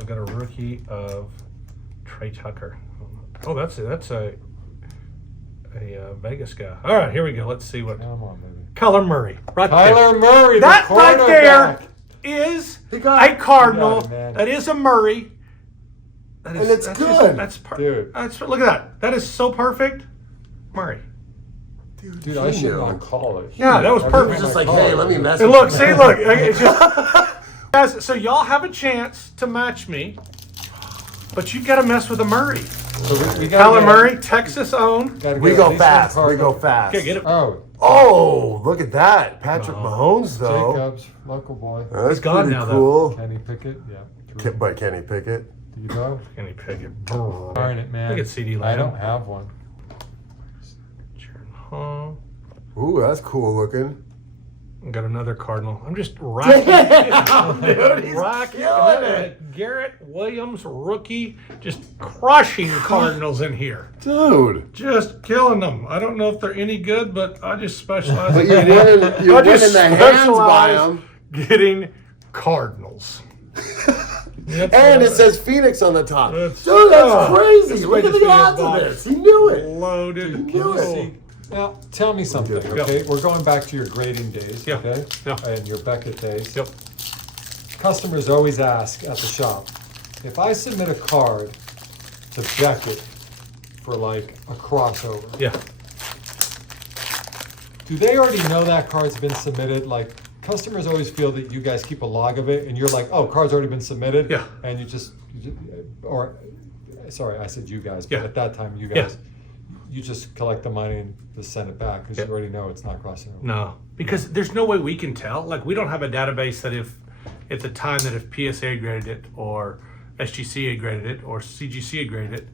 I got a rookie of Trey Tucker. Oh, that's it. That's a Vegas guy. All right, here we go. Let's see what. Come on, baby. Kyler Murray. Right there. Tyler Murray, That the right there quarterback. is He got a Cardinal. You got it, man. That is a Murray. That And it's that's good. Dude. Look at that. That is so perfect. Murray. Dude, I should not call it. Yeah, that was I perfect. didn't Just wanna like, call hey, it. let me mess And with look, you, see, man. look. It's just, guys, so y'all have a chance to match me, but you got to mess with a Murray. So we gotta Kyler get- Murray, Texas owned. gotta We get go at least fast. one We go Cardinal. fast. Okay, get it. Oh, Oh, look at that. Patrick Mahomes, though. Jacobs, local boy. That's He's gone pretty now, though. cool. Kenny Pickett, yeah. True. By Kenny Pickett. Do you know? Can he pick it? Darn it, man. Look at CD I Lamb. don't have one. Ooh, that's cool looking. Got another Cardinal. I'm just racking. Dude, he's Racking. killing it. Garrett Williams, rookie, just crushing Cardinals in here. Dude. Just killing them. I don't know if they're any good, but I just specialize But in you're getting, winning, you're I just winning the hands by specialize him. getting Cardinals. And it says Phoenix on the top. That's- Dude, that's oh, crazy. this Look way at to the see odds his of box. this. He knew it. Loaded. Can Can you it. see? Now, tell me something, Yep. okay? We're going back to your grading days, Yeah. okay? Yeah. And your Beckett days. Yep. Customers always ask at the shop, if I submit a card to Beckett for like a crossover, Yeah. do they already know that card's been submitted? Like, customers always feel that you guys keep a log of it and you're like, oh, card's already been submitted. Yeah. And or, sorry, I said you guys, but Yeah. at that time, you Yeah. guys, you just collect the money and just send it back because Yeah. you already know it's not crossing over. No, because there's no way we can tell. Like, we don't have a database that if, at the time that if PSA graded it or SGCA graded it or CGCA graded it,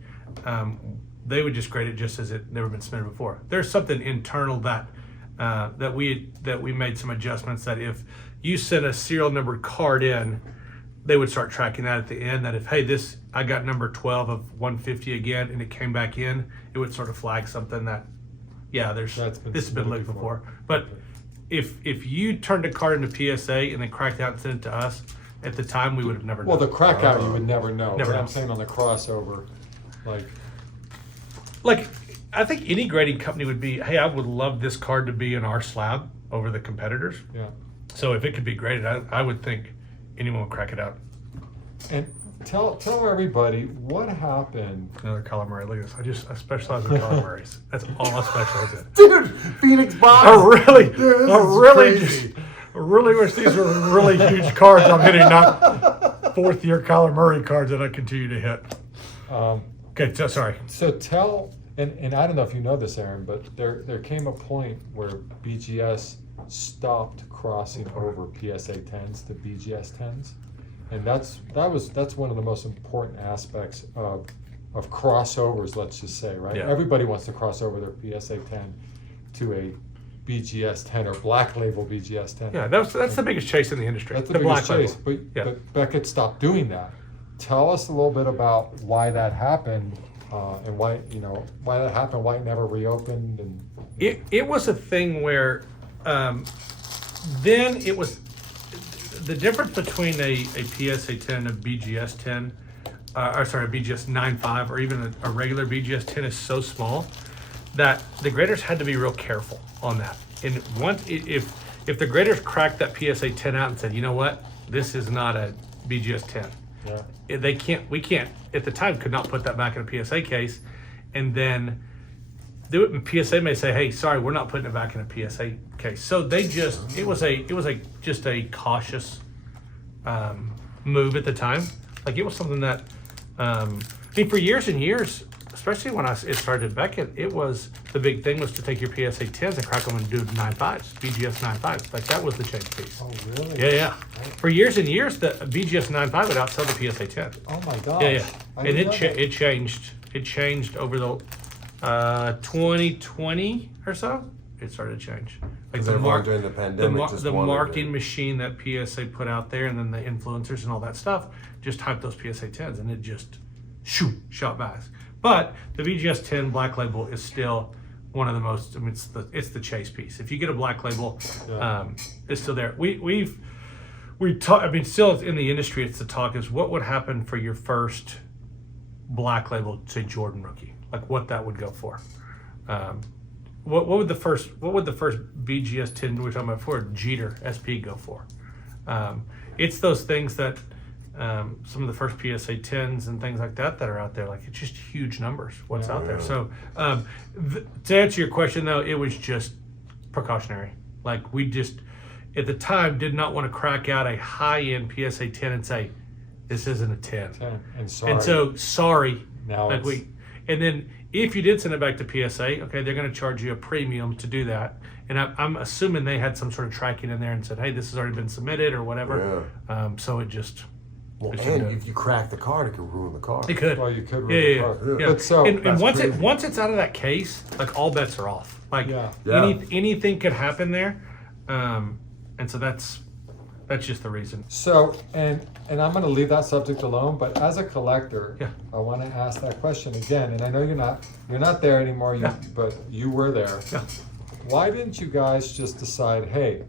they would just grade it just as it never been submitted before. There's something internal that that we made some adjustments that if you sent a serial number card in, they would start tracking that at the end. That if, hey, this I got number 12 of 150 again, and it came back in, it would sort of flag something that, yeah, this has been submitted looked before. But if you turned a card into PSA and then cracked out and sent it to us, at the time we would have never known. Well, the crack out you would never know. Never but know. I'm saying on the crossover, like, I think any grading company would be, hey, I would love this card to be in our slab over the competitors. yeah. So if it could be graded, I would think anyone would crack it out. And tell everybody what happened. Another Kyler Murray. Look at this. I specialize in Kyler Murrays. That's all I specialize in. Dude, Phoenix box. I really, Dude, this I is really crazy. just, I really wish these were really huge cards I'm hitting, not fourth-year Kyler Murray cards that I continue to hit. Okay, so sorry. So tell, and I don't know if you know this, Aaron, but there came a point where BGS stopped crossing over PSA 10s to BGS 10s, and that's one of the most important aspects of of crossovers, let's just say, right? Yeah. Everybody wants to cross over their PSA 10 to a BGS 10 or black label BGS 10. Yeah, that's the biggest chase in the industry. That's the biggest black chase. label. But Beckett stopped doing that. Tell us a little bit about why that happened, and why that happened, why it never reopened, and It was a thing where then it was the difference between a PSA 10 and a BGS 10, or sorry, a BGS 9.5 or even a regular BGS 10 is so small that the graders had to be real careful on that. And once if the graders cracked that PSA 10 out and said, you know what, this is not a BGS 10. yeah. We can't at the time could not put that back in a PSA case, and then PSA may say, hey, sorry, we're not putting it back in a PSA case. So they just it was just a cautious move at the time. Like it was something that I mean, for years and years, especially when it started at Beckett, it was the big thing was to take your PSA 10s and crack them and do 9.5s, BGS 9.5s. Like that was the change piece. Oh, really? Yeah. For years and years, the BGS 9.5 would outsell the PSA 10. Oh my gosh. Yeah. I And didn't know that. it changed. It changed over the 2020 or so. It started to change. Like During the pandemic, the marketing machine that PSA put out there, and then the influencers and all that stuff, just hyped those PSA 10s, and it just shot by. But the BGS 10 black label is still one of the most. I mean, it's the chase piece. If you get a black label, it's still there. We talk. I mean, still in the industry, it's the talk is what would happen for your first black label, say Jordan rookie, like what that would go for. What would the first BGS 10 we were talking about before Jeter SP go for? It's those things that some of the first PSA 10s and things like that are out there. Like it's just huge numbers. What's out there? So to answer your question though, it was just precautionary. Like we just at the time did not want to crack out a high-end PSA 10 and say this isn't a 10. And sorry. And so sorry. Now Like and then if you did send it back to PSA, okay, they're going to charge you a premium to do that. And I'm assuming they had some sort of tracking in there and said, hey, this has already been submitted or whatever. So it just. Well, and if you crack the card, it could ruin the card. It could. Well, you could ruin the car. Yeah. But so and once crazy. once it's out of that case, like all bets are off. Like Yeah. anything could happen there. And so that's just the reason. So, and I'm going to leave that subject alone, but as a collector, Yeah. I want to ask that question again. And I know you're not there anymore, but you were there. Yeah. Why didn't you guys just decide, hey,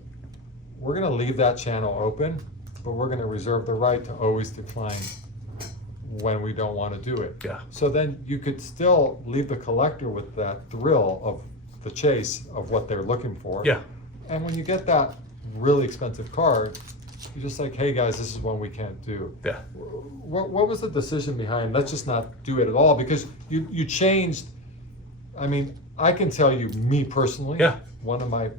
we're going to leave that channel open, but we're going to reserve the right to always decline when we don't want to do it? Yeah. So then you could still leave the collector with that thrill of the chase of what they're looking for. Yeah. And when you get that really expensive card, you're just like, hey guys, this is one we can't do. Yeah. What was the decision behind let's just not do it at all? Because you changed. I mean, I can tell you, me personally, one of my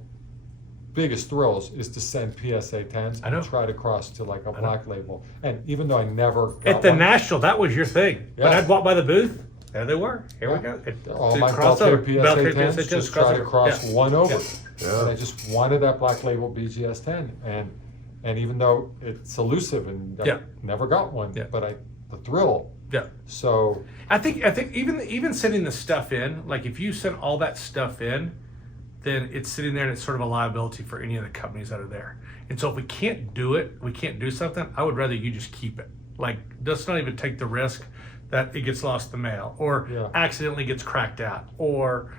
biggest thrills is to send PSA 10s and try to cross to like a black label. And even though I never got At the one, National, that was your thing. Yeah. When I'd walk by the booth, there they were. Here we go. all my crossover. Belter PSA 10s just try to cross one over. Yeah. And I just wanted that black label BGS 10. And even though it's elusive and I never got one, but the thrill. Yeah. So I think even sending the stuff in, like if you send all that stuff in, then it's sitting there and it's sort of a liability for any of the companies that are there. And so if we can't do something, I would rather you just keep it. Like, let's not even take the risk that it gets lost in the mail or accidentally gets cracked out or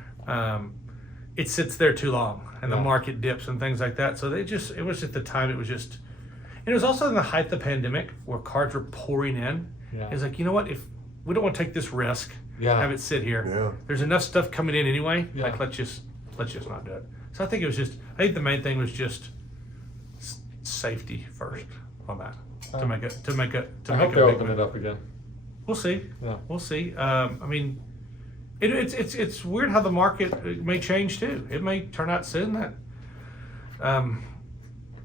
it sits there too long and the market dips and things like that. So it was at the time, and it was also in the height of the pandemic where cards were pouring in. Yeah. It's like, you know what, if we don't want to take this risk, have it sit here. Yeah. There's enough stuff coming in anyway. Yeah. Like let's just not do it. So I think the main thing was just safety first on that to make it I hope they open it up again. We'll see. Yeah. We'll see. I mean, it's weird how the market may change too. It may turn out soon that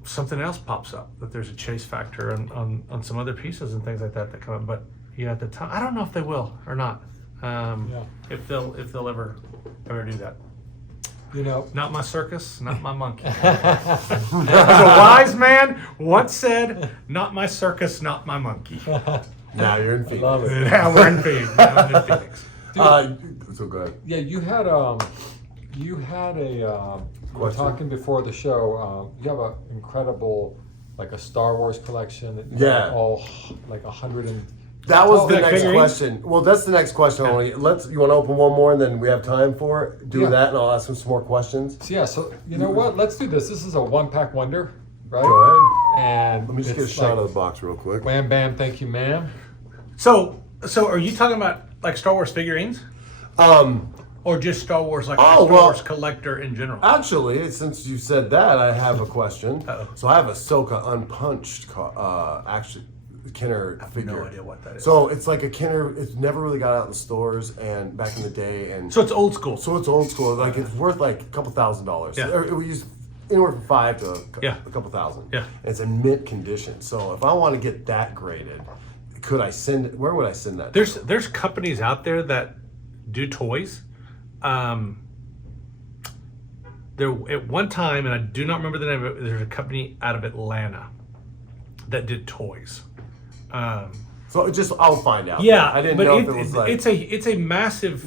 something else pops up, that there's a chase factor on some other pieces and things like that come up. But at the time, I don't know if they will or not. If they'll ever do that. You know, Not my circus, not my monkey. As a wise man once said, "Not my circus, not my monkey." Now you're in Phoenix. Love it. Now we're in Phoenix. Now I'm in Phoenix. So go ahead. Yeah, you had a we were talking before the show. You have an incredible, like a Star Wars collection. That you Yeah. have all like 100 and. That was the Oh, next figurines? question. Well, that's the next question. I wanna get. You want to open one more, and then we have time for it? Do Yeah. that, and I'll ask him some more questions. So yeah, so you know what? Let's do this. This is a one-pack wonder, right? Go ahead. And Let me just get a it's shot like, of the box real quick. Wham bam, thank you, ma'am. So are you talking about like Star Wars figurines? Or just Star Wars, like a Star Wars collector in general? Actually, since you said that, I have a question. Uh-oh. So I have a Ahsoka unpunched, Kenner figure. No idea what that is. So it's like a Kenner. It's never really got out in the stores, and back in the day, and So it's old school. so it's old school. Like it's worth like a couple $1,000s. Yeah. Or we use anywhere from $5 to Yeah. a couple thousand. Yeah. And it's in mint condition. So if I want to get that graded, could I send it? Where would I send that? There's companies out there that do toys. There at one time, and I do not remember the name of it. There's a company out of Atlanta that did toys. So I'll find out. Yeah, I didn't but know if it was like. it's a massive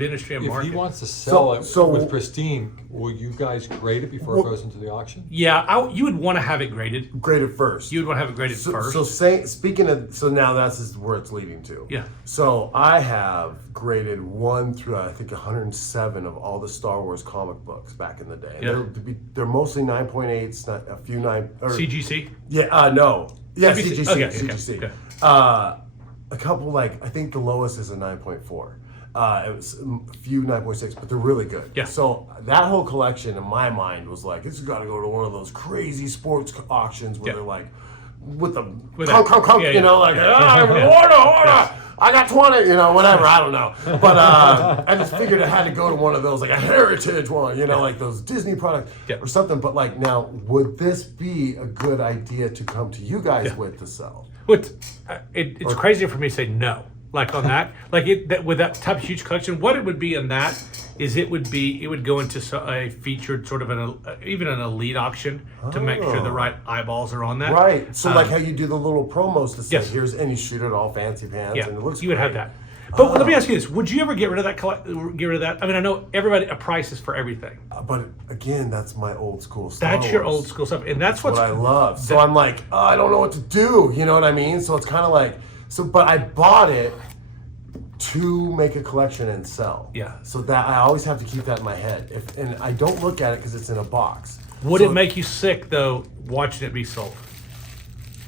industry and If market. he wants to sell So- it with Pristine, will you guys grade it before it goes into the auction? Yeah, you would want to have it graded. graded first. You would want to have it graded So first. speaking of, so now that's where it's leading to. Yeah. So I have graded 1 through I think 107 of all the Star Wars comic books back in the day. Yeah. They're mostly 9.8s, not a few 9. Or, CGC. Yeah. No. Yeah. CGC. CGC. Okay, CGC. okay. A couple I think the lowest is a 9.4. It was a few 9.6, but they're really good. Yeah. So that whole collection in my mind was like, it's got to go to one of those crazy sports auctions where Yeah. they're like, with the With conk, that- conk, conk, yeah, you know, yeah, like, yeah. order, I got 20, whatever, I don't know. But I just figured it had to go to one of those, like a heritage one, like those Disney products Yeah. or something. But like, now, would this be a good idea to come to you guys with to sell? It's crazy for me to say no. Like on that, with that type of huge collection, what it would be in that is it would go into a featured sort of even an elite auction to make sure the right eyeballs are on that. Right. So like how you do the little promos to say, Yes. here's, and you shoot it all fancy pants, Yeah, and it looks you would have great. that. But let me ask you this: would you ever get rid of that? Get rid of that? I mean, I know a price is for everything. But again, that's my old school Star That's your Wars. old school stuff, and that's What I love. So I'm like, I don't know what to do. You know what I mean? So it's kind of like, but I bought it to make a collection and sell. Yeah. So that I always have to keep that in my head. And I don't look at it because it's in a box. Would So it make you sick though watching it be sold?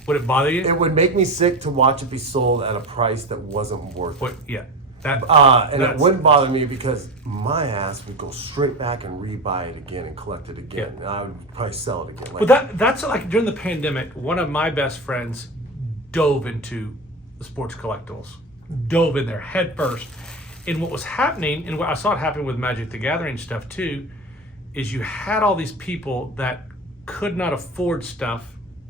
Would it bother you? It would make me sick to watch it be sold at a price that wasn't worth it. Yeah. That. And it that's- wouldn't bother me because my ass would go straight back and rebuy it again and collect it again. Yeah. And I would probably sell it again. But that's like during the pandemic, one of my best friends dove into the sports collectibles, dove in there head first. And what was happening, and what I saw it happen with Magic the Gathering stuff too, is you had all these people that could not afford stuff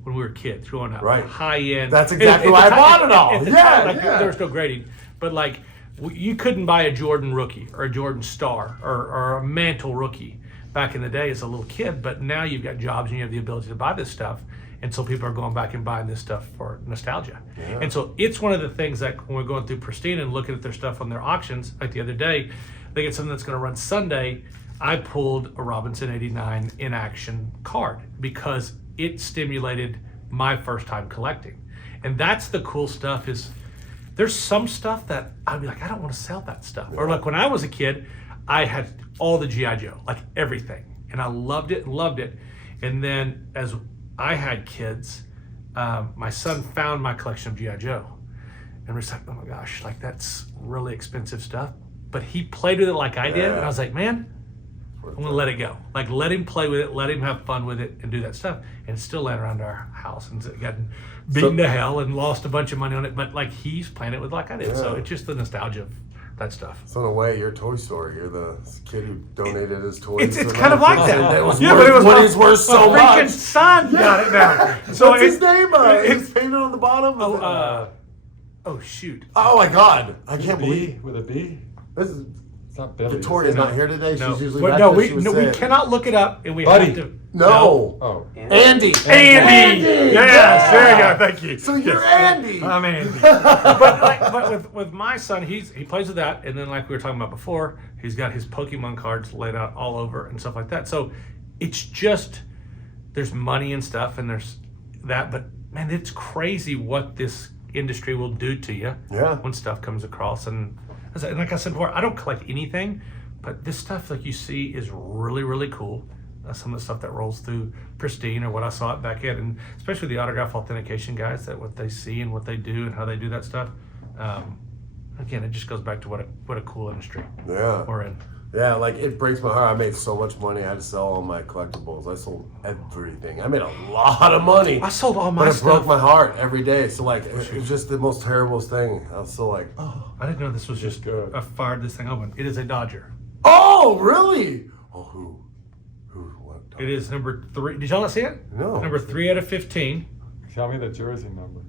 when we were kids growing up. Right. High end. That's exactly why I bought it all. At the Yeah, time, like, yeah. there was no grading. But like, you couldn't buy a Jordan rookie or a Jordan star or a Mantle rookie back in the day as a little kid. But now you've got jobs and you have the ability to buy this stuff. And so people are going back and buying this stuff for nostalgia. Yeah. And so it's one of the things that when we're going through Pristine and looking at their stuff on their auctions, like the other day, they get something that's going to run Sunday. I pulled a Robinson 89 in action card because it stimulated my first time collecting. And that's the cool stuff is there's some stuff that I'd be like, I don't want to sell that stuff. Or like when I was a kid, I had all the G.I. Joe, like everything. And I loved it. And then as I had kids, my son found my collection of G.I. Joe. And we're just like, oh my gosh, like that's really expensive stuff. But he played with it like I did. And I was like, man, I'm gonna let it go. Like let him play with it, let him have fun with it and do that stuff. And it's still laying around our house and gotten beaten to hell and lost a bunch of money on it. But like he's playing it with like I did. So Yeah. it's just the nostalgia of that stuff. So in a way, you're Toy Story. You're the kid who donated his toys. It's to kind of like another that. person. It was Yeah, worth, but it was what he's worth so my freaking much. son got it now. So What's his name? it's- It's painted on the bottom. oh shoot. Oh my God! I can't believe B with a B. this is not Billy. Victoria's not here today. She's usually But back no, there. we She would no, say we it. cannot look it up, and we Buddy. have to. No. Oh. Andy. Andy. Yes, there you go. Thank you. So you're Andy. I'm Andy. but with my son, he plays with that, and then like we were talking about before, he's got his Pokemon cards laid out all over and stuff like that. So it's just there's money and stuff, and there's that, but man, it's crazy what this industry will do to you when stuff comes across. And like I said before, I don't collect anything, but this stuff like you see is really, really cool. Some of the stuff that rolls through Pristine or what I saw it back in, and especially the autograph authentication guys, that what they see and what they do and how they do that stuff. Again, it just goes back to what a cool industry we're in. Yeah, like it breaks my heart. I made so much money. I had to sell all my collectibles. I sold everything. I made a lot of money. I sold all my but it stuff. broke my heart every day. So like, it was just the most terrible thing. I was so like, oh. I didn't know this was just I fired this thing open. It is a Dodger. Oh, really? Oh, who? What? It is number 3. Did y'all not see it? No. Number 3 out of 15. Tell me the jersey number.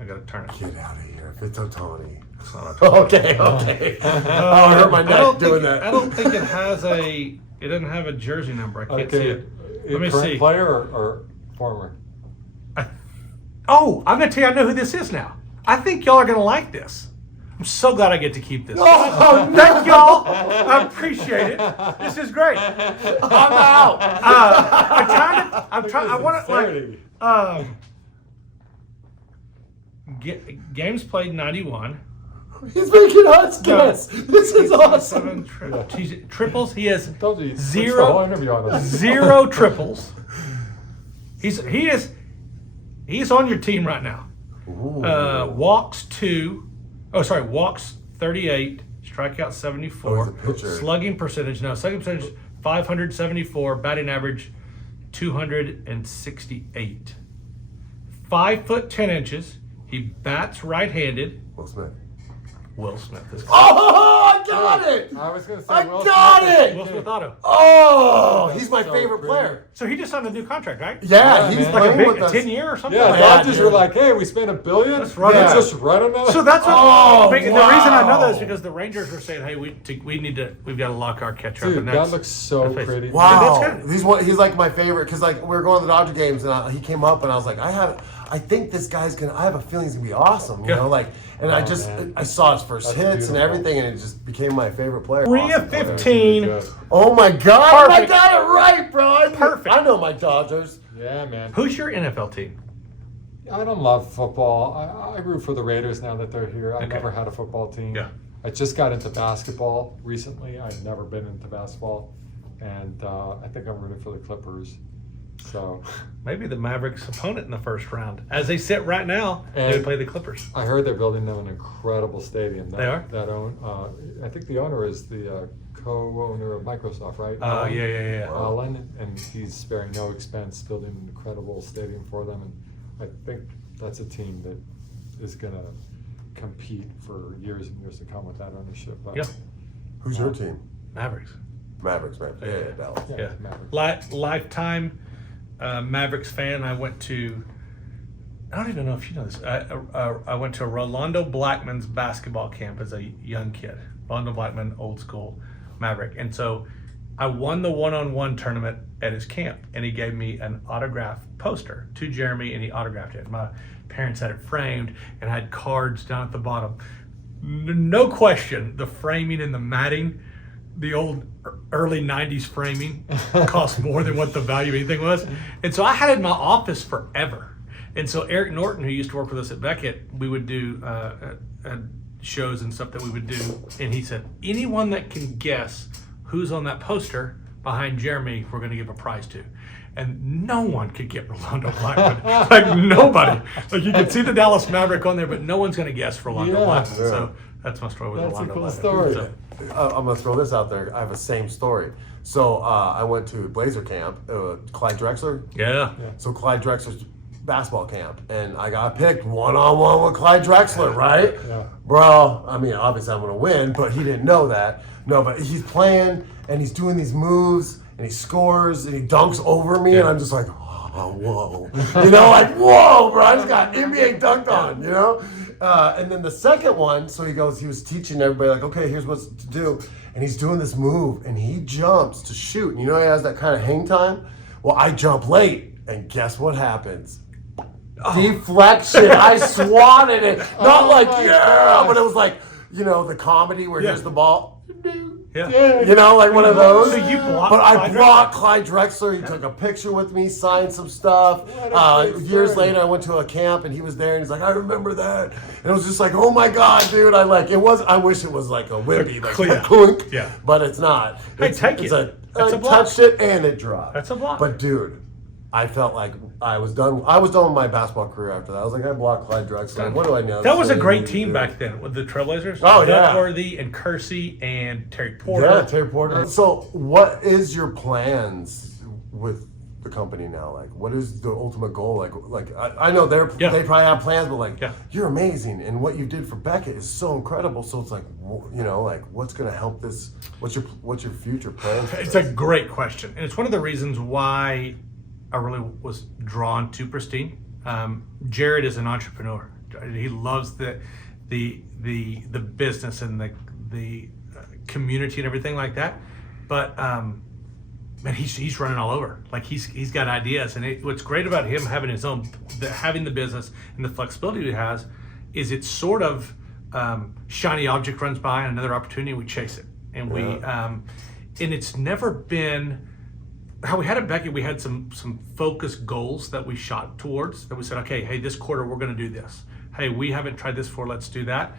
I gotta turn it. Get out of here. If it's Otani. It's not Okay. Oh, I hurt my neck doing that. I don't think it has it doesn't have a jersey number. I can't see it. Let me current see. player or former? Oh, I'm gonna tell you I know who this is now. I think y'all are gonna like this. I'm so glad I get to keep this. Oh, Thank y'all. I appreciate it. This is great. I'm out. I want to games played 91. He's making us guess. This is awesome. 7 triples. He has Told you, switched the whole interview on us. 0 triples. He's on your team right now. Walks 38, strikeout 74, slugging percentage 574, batting average 268. 5'10". He bats right-handed. Will Smith is. Oh, I got it! I was going to say I got it! Will Smith auto. Oh, he's my favorite player. So he just signed a new contract, right? Yeah, he's man. playing Like with a us. 10-year or something? Yeah, like the that. Dodgers were like, hey, we spent $1 billion. Let's run it. Just run another. So that's what. Oh, the reason I know that is wow. because the Rangers were saying, "Hey, we've got to lock our catcher up." Dude, And that looks so that's pretty. Wow, Yeah, that's he's like my favorite because like we were going to the Dodger games and he came up and I was like, I think this guy's gonna. I have a feeling he's gonna be awesome. You know, like, and I saw his first hits and everything, and it just became my favorite player. 3 of 15. Oh my God! Perfect. I got it right, bro. Perfect. I know my Dodgers. Yeah, man. Who's your NFL team? I don't love football. I root for the Raiders now that they're here. I never had a football team. Yeah. I just got into basketball recently. I've never been into basketball, and I think I'm rooting for the Clippers. So Maybe the Mavericks' opponent in the first round. As they sit right now, they play the Clippers. I heard they're building them an incredible stadium. They are? I think the owner is the co-owner of Microsoft, right? Oh, yeah. Allen, and he's sparing no expense building an incredible stadium for them. And I think that's a team that is going to compete for years and years to come with that ownership. But, Yeah. Who's your team? Mavericks. Mavericks, man. Yeah, Dallas. Yeah. Mavericks. Lifetime Mavericks fan. I don't even know if you know this. I went to Rolando Blackman's basketball camp as a young kid. Rolando Blackman, old school Maverick. And so I won the one-on-one tournament at his camp, and he gave me an autograph poster to Jeromy, and he autographed it. My parents had it framed and had cards down at the bottom. No question, the framing and the matting, the old early 90s framing cost more than what the value of anything was. And so I had it in my office forever. And so Eric Norton, who used to work with us at Beckett, we would do shows and stuff that we would do. And he said, anyone that can guess who's on that poster behind Jeromy, we're going to give a prize to. And no one could get Rolando Blackman. Like nobody. Like you could see the Dallas Maverick on there, but no one's going to guess Rolando Blackman. Yeah. So that's my story with That's Rolando a cool Blackman. story. So, I'm gonna throw this out there. I have a same story. So I went to Blazer camp, Clyde Drexler. yeah. So Clyde Drexler's basketball camp, and I got picked one-on-one with Clyde Drexler, right? Yeah. Bro, I mean, obviously I'm gonna win, but he didn't know that. No, but he's playing and he's doing these moves and he scores and he dunks over me, and I'm just like, oh, whoa, you know, like whoa, bro, I just got NBA dunked on, you know. And then the second one, so he was teaching everybody, like, okay, here's what to do. And he's doing this move, and he jumps to shoot. And you know he has that kind of hang time? Well, I jump late, and guess what happens? Deflection. I swatted it. Not like, but it was like, the comedy where here's the ball. Yeah. Like one of those. So you blocked But I Clyde blocked Clyde Drexler. He took a picture with me, signed some stuff. Years later, I went to a camp and he was there and he's like, I remember that. And it was just like, oh my God, dude. I wish it was like a whippy, like clunk. Yeah. But it's not. Hey, take it. I touched it and it dropped. That's a block. But dude, I felt like I was done with my basketball career after that. I was like, I blocked Clyde Drexler. What do I know? That was a great team back then with the Trailblazers. Oh, yeah. Duckworthy and Kersey and Terry Porter. Yeah, Terry Porter. So what is your plans with the company now? Like, what is the ultimate goal? Like I know they probably have plans, but you're amazing. And what you did for Beckett is so incredible. So it's like, what's going to help this? What's your future plans? It's a great question. And it's one of the reasons why I really was drawn to Pristine. Jared is an entrepreneur. He loves the business and the community and everything like that. But man, he's running all over. Like he's got ideas. And what's great about him having having the business and the flexibility he has is it's sort of shiny object runs by and another opportunity, we chase it. And and it's never been. How we had at Beckett, we had some focused goals that we shot towards, that we said, okay, hey, this quarter we're going to do this. Hey, we haven't tried this before, let's do that.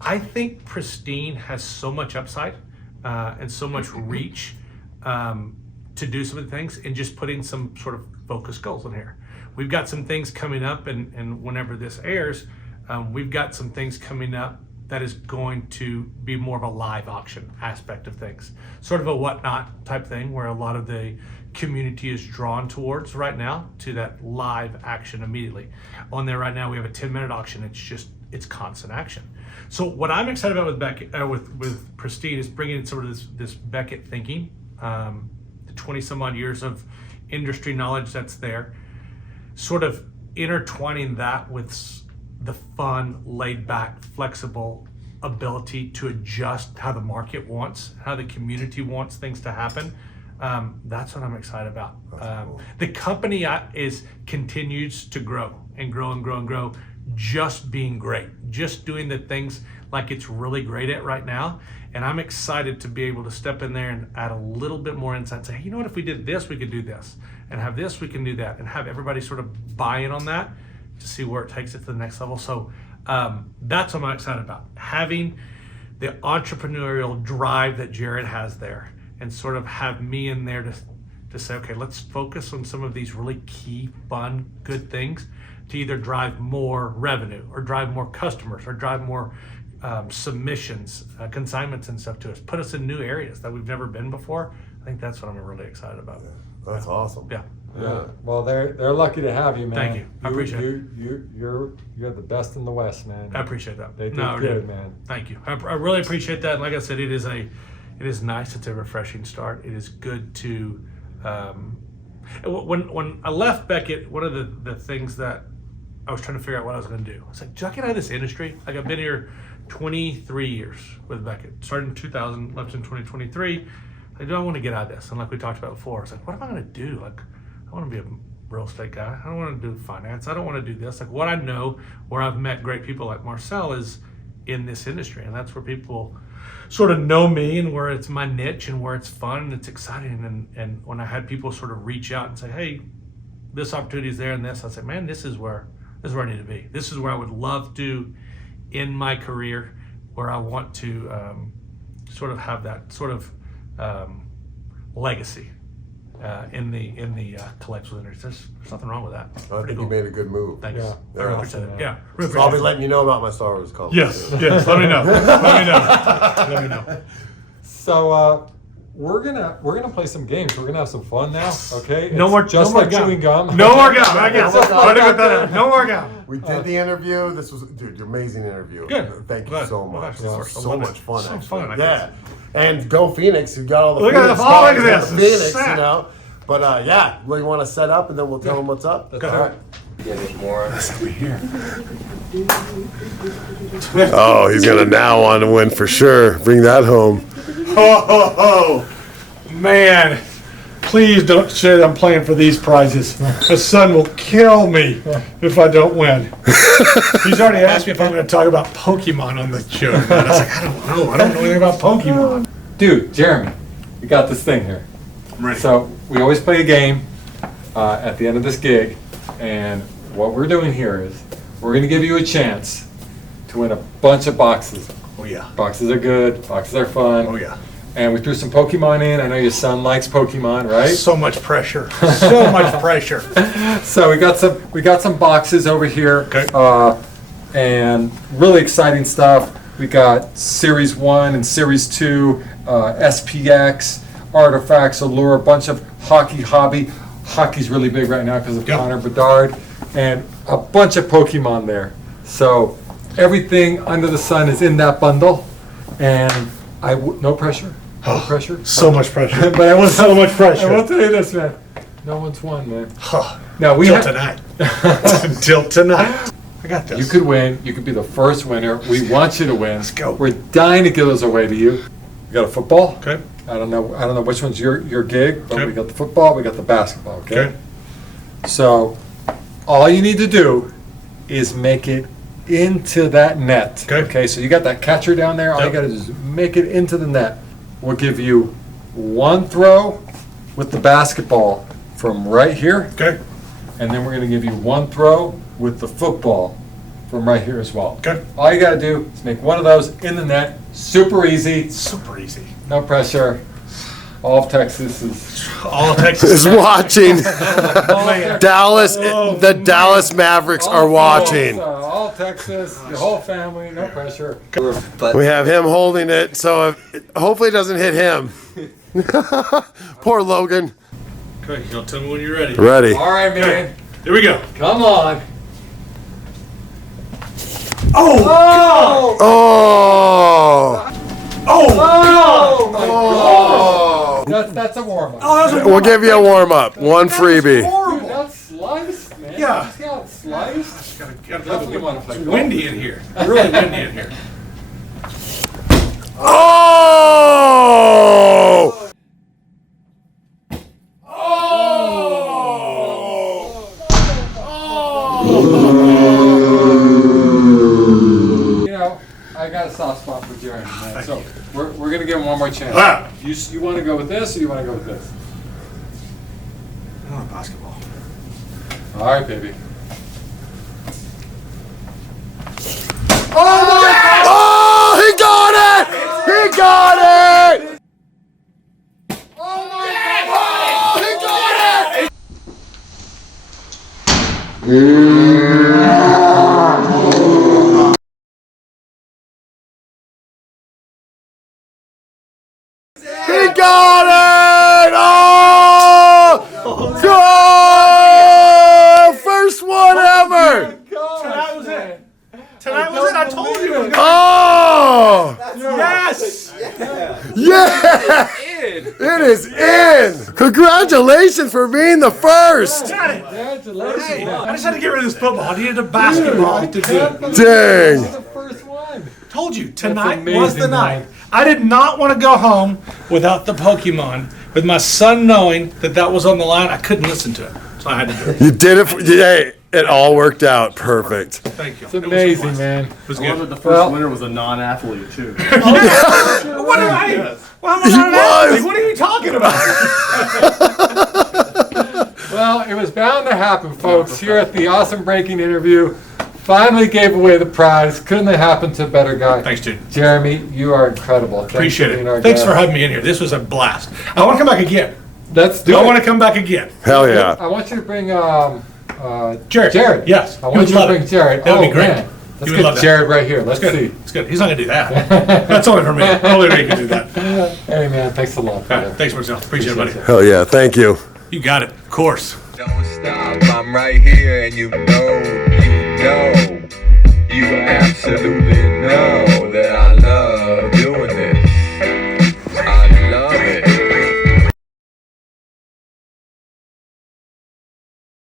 I think Pristine has so much upside and so much reach to do some of the things, and just putting some sort of focused goals in here. We've got some things coming up, and whenever this airs, we've got some things coming up that is going to be more of a live auction aspect of things. Sort of a whatnot type thing where a lot of the community is drawn towards right now, to that live action immediately. On there right now, we have a 10-minute auction. It's constant action. So what I'm excited about with Beckett, with Pristine, is bringing in sort of this Beckett thinking, the 20 some odd years of industry knowledge that's there, sort of intertwining that with the fun, laid back, flexible ability to adjust how the market wants, how the community wants things to happen. That's what I'm excited about. Cool. The company continues to grow and grow and grow and grow, just being great, just doing the things like it's really great at right now. And I'm excited to be able to step in there and add a little bit more insight and say, hey, you know what, if we did this, we could do this, and have this, we can do that, and have everybody sort of buy in on that to see where it takes it to the next level. So that's what I'm excited about. Having the entrepreneurial drive that Jared has there, and sort of have me in there to say, okay, let's focus on some of these really key, fun, good things to either drive more revenue or drive more customers or drive more submissions, consignments and stuff to us. Put us in new areas that we've never been before. I think that's what I'm really excited about. Yeah, that's awesome. Yeah. Well, they're lucky to have you, man. Thank you. I appreciate it. You're the best in the West, man. I appreciate that. They did good, man. Thank you. I really appreciate that. And like I said, it is nice. It's a refreshing start. It is good to. When I left Beckett, one of the things that I was trying to figure out what I was going to do. I was like, do I get out of this industry? Like, I've been here 23 years with Beckett. Started in 2000, left in 2023. Like, do I want to get out of this? And like we talked about before, it's like, what am I going to do? Like, I want to be a real estate guy. I don't want to do finance. I don't want to do this. Like, what I know, where I've met great people like Marcel, is in this industry. And that's where people sort of know me, and where it's my niche, and where it's fun and it's exciting. And when I had people sort of reach out and say, hey, this opportunity is there and this, I said, man, this is where I need to be. This is where I would love to end my career, where I want to sort of have that sort of legacy in the collectibles industry. There's nothing wrong with that. I think you made a good move. Thanks. Yeah. I really appreciate it. Yeah. Really So I'll be appreciate it. letting you know about my Star Wars collection. Yes. Let me know. Let me know. So we're gonna play some games. We're gonna have some fun now. Okay. No It's more just no more like gum. chewing gum. No more gum. I guess. No more gum. Let me put that in. No more gum. We did the interview. This was, dude, your amazing interview. Good. Thank you Glad. so Well, much. of This course. was I so love it. much fun. So actually. fun, I Yeah. guess. And go Phoenix. You got all the Look at Phoenix this. Oh, look at guys, this. the Phoenix, Sick. you know. But yeah, we want to set up and then we'll tell them what's up. Okay. All right. Get it more. We here. Oh, he's gonna now want to win for sure. Bring that home. Ho, ho, ho. Man, please don't say that I'm playing for these prizes. The son will kill me if I don't win. He's already asked me if I'm going to talk about Pokemon on the show. And I was like, I don't know. I don't know anything about Pokemon. Dude, Jeromy, we got this thing here. I'm ready. So we always play a game at the end of this gig, and what we're doing here is we're going to give you a chance to win a bunch of boxes. Oh, yeah. Boxes are good, boxes are fun. Oh, yeah. And we threw some Pokemon in. I know your son likes Pokemon, right? So much pressure. So much pressure. So we got some boxes over here. Okay. And really exciting stuff. We got Series 1 and Series 2, SPX, Artifacts, Allure, a bunch of hockey hobby. Hockey's really big right now because of Yep. Connor Bedard. And a bunch of Pokemon there. So everything under the sun is in that bundle. And no pressure. No pressure. So much pressure. But I will So much pressure. I will tell you this, man. No one's won, man. Huh. Now we Until tonight. Until tonight. I got this. You could win. You could be the first winner. We want you to win. Let's go. We're dying to give those away to you. We got a football. Okay. I don't know which one's your gig, but Okay. we got the football. We got the basketball. Okay. Okay. So all you need to do is make it into that net. Okay. Okay. So you got that catcher down there. All Yep. you got to do is make it into the net. We'll give you one throw with the basketball from right here. Okay. And then we're going to give you one throw with the football from right here as well. Okay. All you got to do is make one of those in the net. Super easy, Super easy. no pressure. All of Texas is. All Texas. Is watching. Man. Dallas. Oh, The man. Dallas Mavericks are watching. All Texas, your whole family, no pressure. We have him holding it, so hopefully it doesn't hit him. Poor Logan. Okay, you'll tell me when you're ready. Ready. All right, man. Here we go. Come on. Oh! Oh. Oh! Oh, my God. That's a warm up. Oh, that was a We'll give you a warm up. One freebie. horrible. That's sliced, man. Yeah. Just got sliced. Gotta Definitely want to play It's golf. windy in here. Really windy in here. Oh. You know, I got a soft spot for Jeromy, man. So we're gonna give him one more chance. Wow. You want to go with this, or you want to go with this? I want basketball. All right, baby. Oh, he got it! He got it! Oh, he got it! He got it! Oh! Goal! First one ever! Tonight was it. Tonight was it. I told you. It was gonna- Oh! Yes! Yeah! It is in! Congratulations for being the first! Got it. Congratulations. I just had to get rid of this football. I needed a basketball to do it. Dang. The first one. Told you, tonight amazing, was the night. man. I did not want to go home without the Pokemon. With my son knowing that was on the line, I couldn't listen to it. So I had to do it. You did it. Hey, it all worked out perfect. Thank you. It's amazing, man. It was I love that good. the first Well- winner was a non-athlete too. What am I? Well, I'm He not an athlete. was. What are you talking about? Well, it was bound to happen, folks. Here at the Awesome Breaking interview, finally gave away the prize. Couldn't have happened to a better guy. Thanks, dude. Jeromy, you are incredible. Thanks Appreciate for being our it. Thanks guest. for having me in here. This was a blast. I want to come back again. Let's do I it. want to come back again. Hell yeah. I want you to bring Jared. Jared. Yes. I He want would you to love bring it. Jared. That would be great. Man. He Let's would get love that. Jared right here. Let's It's see. good. It's good. He's not gonna do that. That's only for me. Only me can do that. Hey, man, thanks a lot. All brother. right, thanks, Marcel. Appreciate it, buddy. Hell yeah. Thank you. You got it. Of course. Don't stop, I'm right here and you know